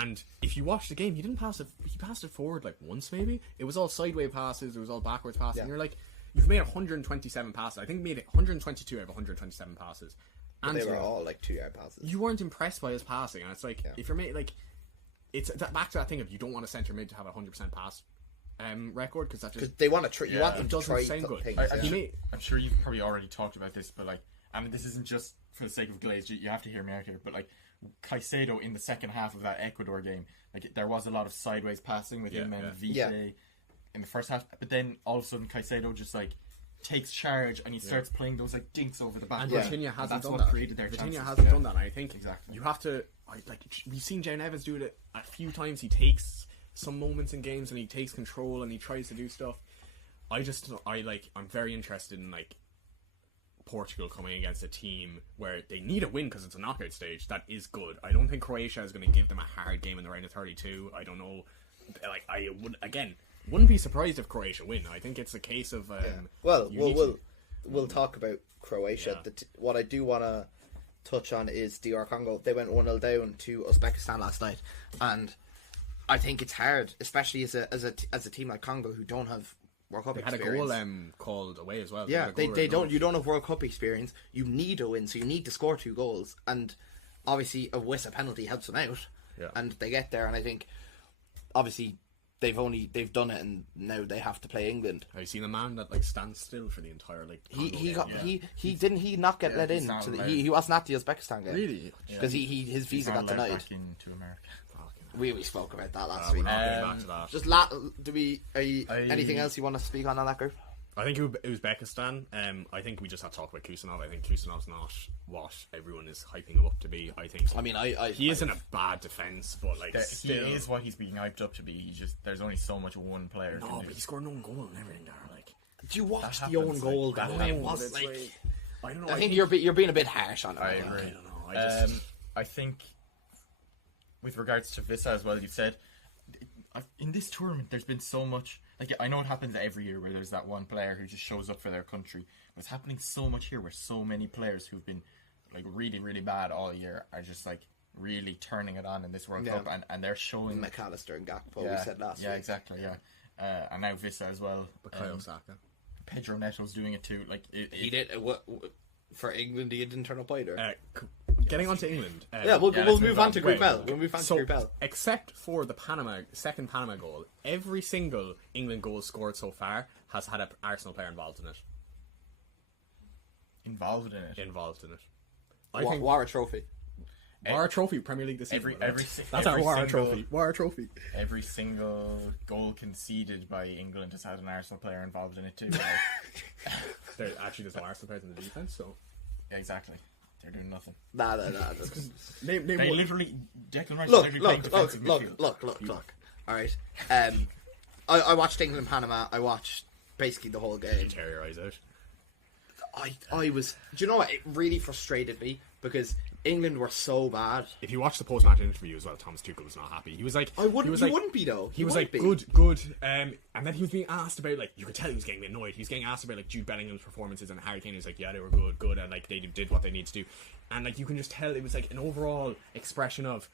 And if you watch the game, he didn't pass it. He passed it forward like once, maybe. It was all sideways passes. It was all backwards passes. Yeah. And you're like, you've made 127 passes. I think you made it 122 out of 127 passes. And They were all like 2-yard passes. you weren't impressed by his passing, and it's like if you're made like it's back to that thing of you don't want a centre mid to have a 100% pass record because that just Because they want to you want them it to doesn't try sound good. things. He made, I'm sure you've probably already talked about this, but like, I mean, this isn't just for the sake of Glaze. You have to hear me out here. But like, Caicedo in the second half of that Ecuador game, like there was a lot of sideways passing with him and Vite in the first half. But then all of a sudden, Caicedo just like takes charge and he starts playing those like dinks over the back. and Yeah. Vitinha hasn't That's done what that. created their Vitinha chances. hasn't Yeah. done that. And I think Exactly. you have to. We've seen Jane Evans do it a few times. He takes some moments in games and he takes control and he tries to do stuff. I'm very interested in like Portugal coming against a team where they need a win because it's a knockout stage. That is good. I don't think Croatia is going to give them a hard game in the round of 32. I don't know. Like, I wouldn't be surprised if Croatia win. I think it's a case of Well, we'll talk about Croatia. Yeah. What I do want to touch on is DR Congo. They went 1-0 down to Uzbekistan last night, and I think it's hard, especially as a team like Congo who don't have World Cup they had experience. a goal called away as well. Yeah, had a goal they don't. goal. You don't have World Cup experience. You need a win, so you need to score 2 goals, and obviously a Wissa penalty helps them out. Yeah. And they get there, and I think obviously they've done it, and now they have to play England. Have you seen the man that like stands still for the entire like? He didn't he not get let in? not To the, allowed. he wasn't at the Uzbekistan game Really? because his visa Not got allowed denied. back into America. We spoke about that last We're week. not getting back to that. Just anything else you want to speak on that group? I think Uzbekistan. I think we just have to talk about Kusanov. I think Kusanov's not what everyone is hyping him up to be. I think. I mean, he isn't a bad defense, but like He still, is what he's being hyped up to be. there's only so much one player no, can do. but he scored an own goal and everything there. Like, do you watch That the own happens, goal? like, though? that It happens, was it's like. I don't know. I think you're being a bit harsh on it. I think. agree. I don't know. I just I think with regards to Visa as well, you said in this tournament there's been so much. Like, I know it happens every year where there's that one player who just shows up for their country, but it's happening so much here where so many players who've been like really, really bad all year are just like really turning it on in this World Yeah. Cup, and they're showing. McAllister and Gakpo, we said last week. Yeah, exactly. Yeah, and now Visa as well. Bukayo Saka. Pedro Neto's doing it too. Like He did for England. He didn't turn up either. Getting on to England. We'll let's move on to Group Wait, L. We'll move on to Group L. except for the second Panama goal, every single England goal scored so far has had an Arsenal player involved in it. involved in it. I think War Trophy. War Trophy, Premier League this season. That's our War Trophy. War Trophy. Every single goal conceded by England has had an Arsenal player involved in it too. There's no Arsenal players in the defense, so Yeah, exactly. They're doing nothing. Nah. name They one. literally Declan Rice Look. is literally playing defensive midfield. Look. All right. I watched England Panama. I watched basically the whole game. Terrorize out. I was. Do you know what? It really frustrated me because England were so bad. If you watch the post-match interview as well, Thomas Tuchel was not happy. He was like, I wouldn't. He was You like, wouldn't be though. He You was wouldn't like, be. good, and then he was being asked about, like, you could tell he was getting annoyed. He was getting asked about, like, Jude Bellingham's performances, and Harry Kane was like, yeah, they were good, and, like, they did what they need to do. And, like, you can just tell it was, like, an overall expression of,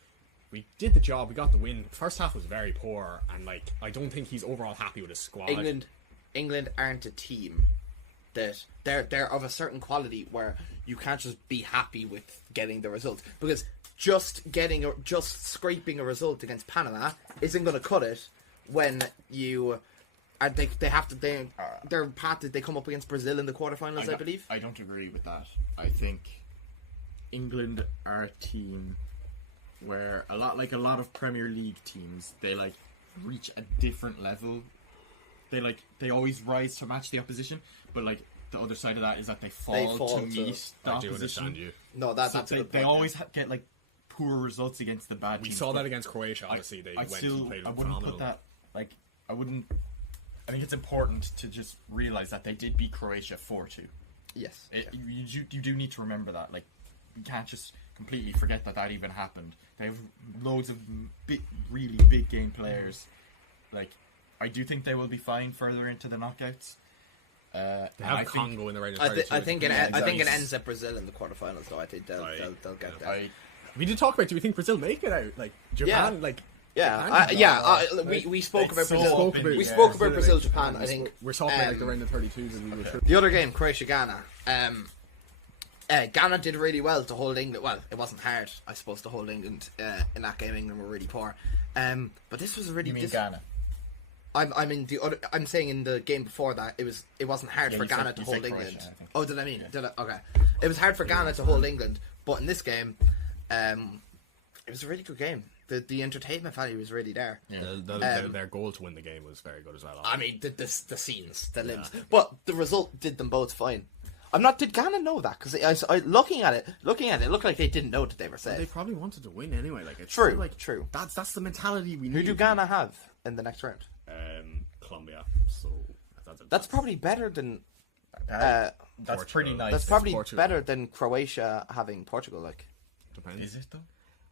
we did the job, we got the win. First half was very poor, and, like, I don't think he's overall happy with his squad. England aren't a team that they're of a certain quality where you can't just be happy with getting the result, because just scraping a result against Panama isn't going to cut it when you are they come up against Brazil in the quarterfinals, I believe. I don't agree with that. I think England are a team where a lot of Premier League teams, they like reach a different level. They always rise to match the opposition, but like the other side of that is that they fall to meet the I do opposition. understand you. No, that's a good they point, always get like poor results against the bad We teams. saw but that against Croatia, obviously. They went and played I wouldn't phenomenal. put that like I think it's important to just realize that they did beat Croatia 4-2. Yes. You do need to remember that. Like, you can't just completely forget that even happened. They have loads of really big game players. Like, I do think they will be fine further into the knockouts. They have Congo in the round of I 32. think it exactly. ends at Brazil in the quarterfinals, though. I think they'll get there. We did talk about, do we think Brazil make it out? Like, Japan, Yeah. like... We spoke about so Brazil. open, We yeah. spoke about Brazil, Japan. I think We're talking about, like, the round of 32s and we were sure. the other game, Croatia Ghana. Ghana did really well to hold England. Well, it wasn't hard, I suppose, to hold England in that game. England were really poor. But this was a really. You mean Ghana? I'm saying in the game before that it wasn't hard for you Ghana said- to you hold said England. Croatia, I think. Oh, did I mean? Did I? Okay. It was hard for Ghana to hold England, but in this game, it was a really good game. The entertainment value was really there. Yeah. Their goal to win the game was very good as well. I mean, the scenes, the limbs, but the result did them both fine. Did Ghana know that? Because I looking at it, it looked like they didn't know that they were safe. They probably wanted to win anyway. Like, it's True, still, like, true. That's the mentality we need. Who do Ghana have in the next round? Colombia. So That's probably better than. That's pretty nice. That's probably Portugal. better than Croatia having Portugal. Like, Depends. Is it though?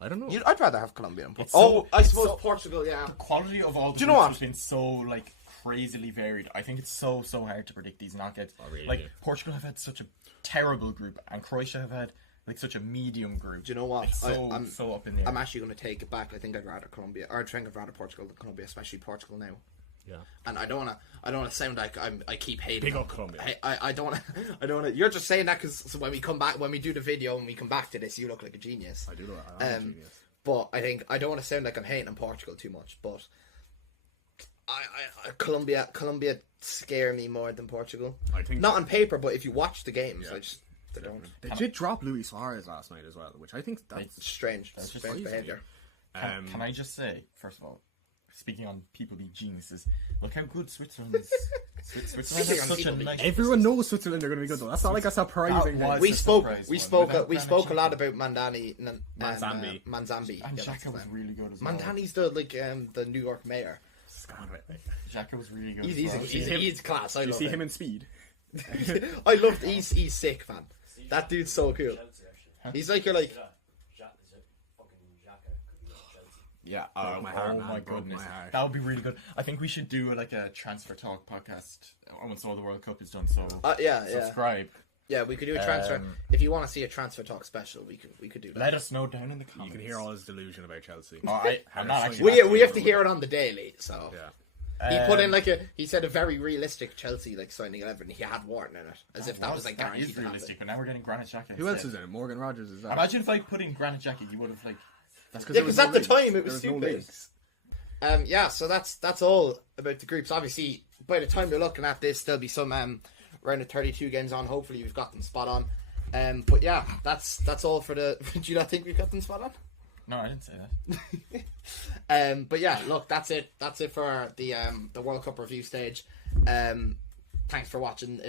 I don't know. I'd rather have Colombia and It's Portugal. so- I it's suppose so- Portugal. Yeah. The quality of all the Do you know groups what? has been so like crazily varied. I think it's so hard to predict these knockouts. really? Like Portugal have had such a terrible group, and Croatia have had like such a medium group. Do you know what? It's so I'm so up in the air. I'm actually going to take it back. I think I'd rather Colombia, or I think I'd rather Portugal than Colombia, especially Portugal now. Yeah. And I don't want to sound like I keep hating. Big them. up Colombia. I don't want to. I don't want to. You're just saying that because when we come back, when we do the video, and we come back to this, you look like a genius. I do know. I am a genius. But I don't want to sound like I'm hating on Portugal too much. But Colombia scare me more than Portugal. I think Not on paper, but if you watch the games, Yeah. they don't. They did drop Luis Suarez last night as well, which I think that's Strange surprising. behavior. Can I just say, first of all, speaking on people being geniuses, look how good Switzerland is. Switzerland Speaking has on such a people being nice. everyone knows Switzerland are going to be good though. That's not like a surprising. That was- We It's a spoke surprise we one. spoke Without we spoke a lot Granit about Manzambi. Manzambi. And Yeah, that's Xhaka his was name. really good as well. Mandani's the New York mayor. Xhaka was really good. He's as well. he's class. I Do you love see it. him in Speed? I love. He's sick, man. That dude's so cool. He's like you're like. Yeah. Oh my heart, oh man. my Broke goodness, my heart. that would be really good. I think we should do like a transfer talk podcast once all the World Cup is done. So Yeah. subscribe. Yeah, we could do a transfer. If you want to see a transfer talk special, we could do that. Let us know down in the You comments. can hear all his delusion about Chelsea. Oh, I'm not actually. We have to hear it on the daily. So Yeah. he put in he said a very realistic Chelsea signing 11. He had Wharton in it as if that was that guaranteed is to happen. realistic. But now we're getting Granit Xhaka. Who else is in it? Morgan Rogers is that? Imagine if I put in Granit Xhaka, you would have like. That's Yeah, because at the time it there was no stupid. leagues. So that's all about the groups. Obviously, by the time you're looking at this, there'll be some round of 32 games on. Hopefully, we've got them spot on. But yeah, that's all for the. Do you not think we've got them spot on? No, I didn't say that. But yeah, look, that's it. That's it for the World Cup review stage. Thanks for watching. If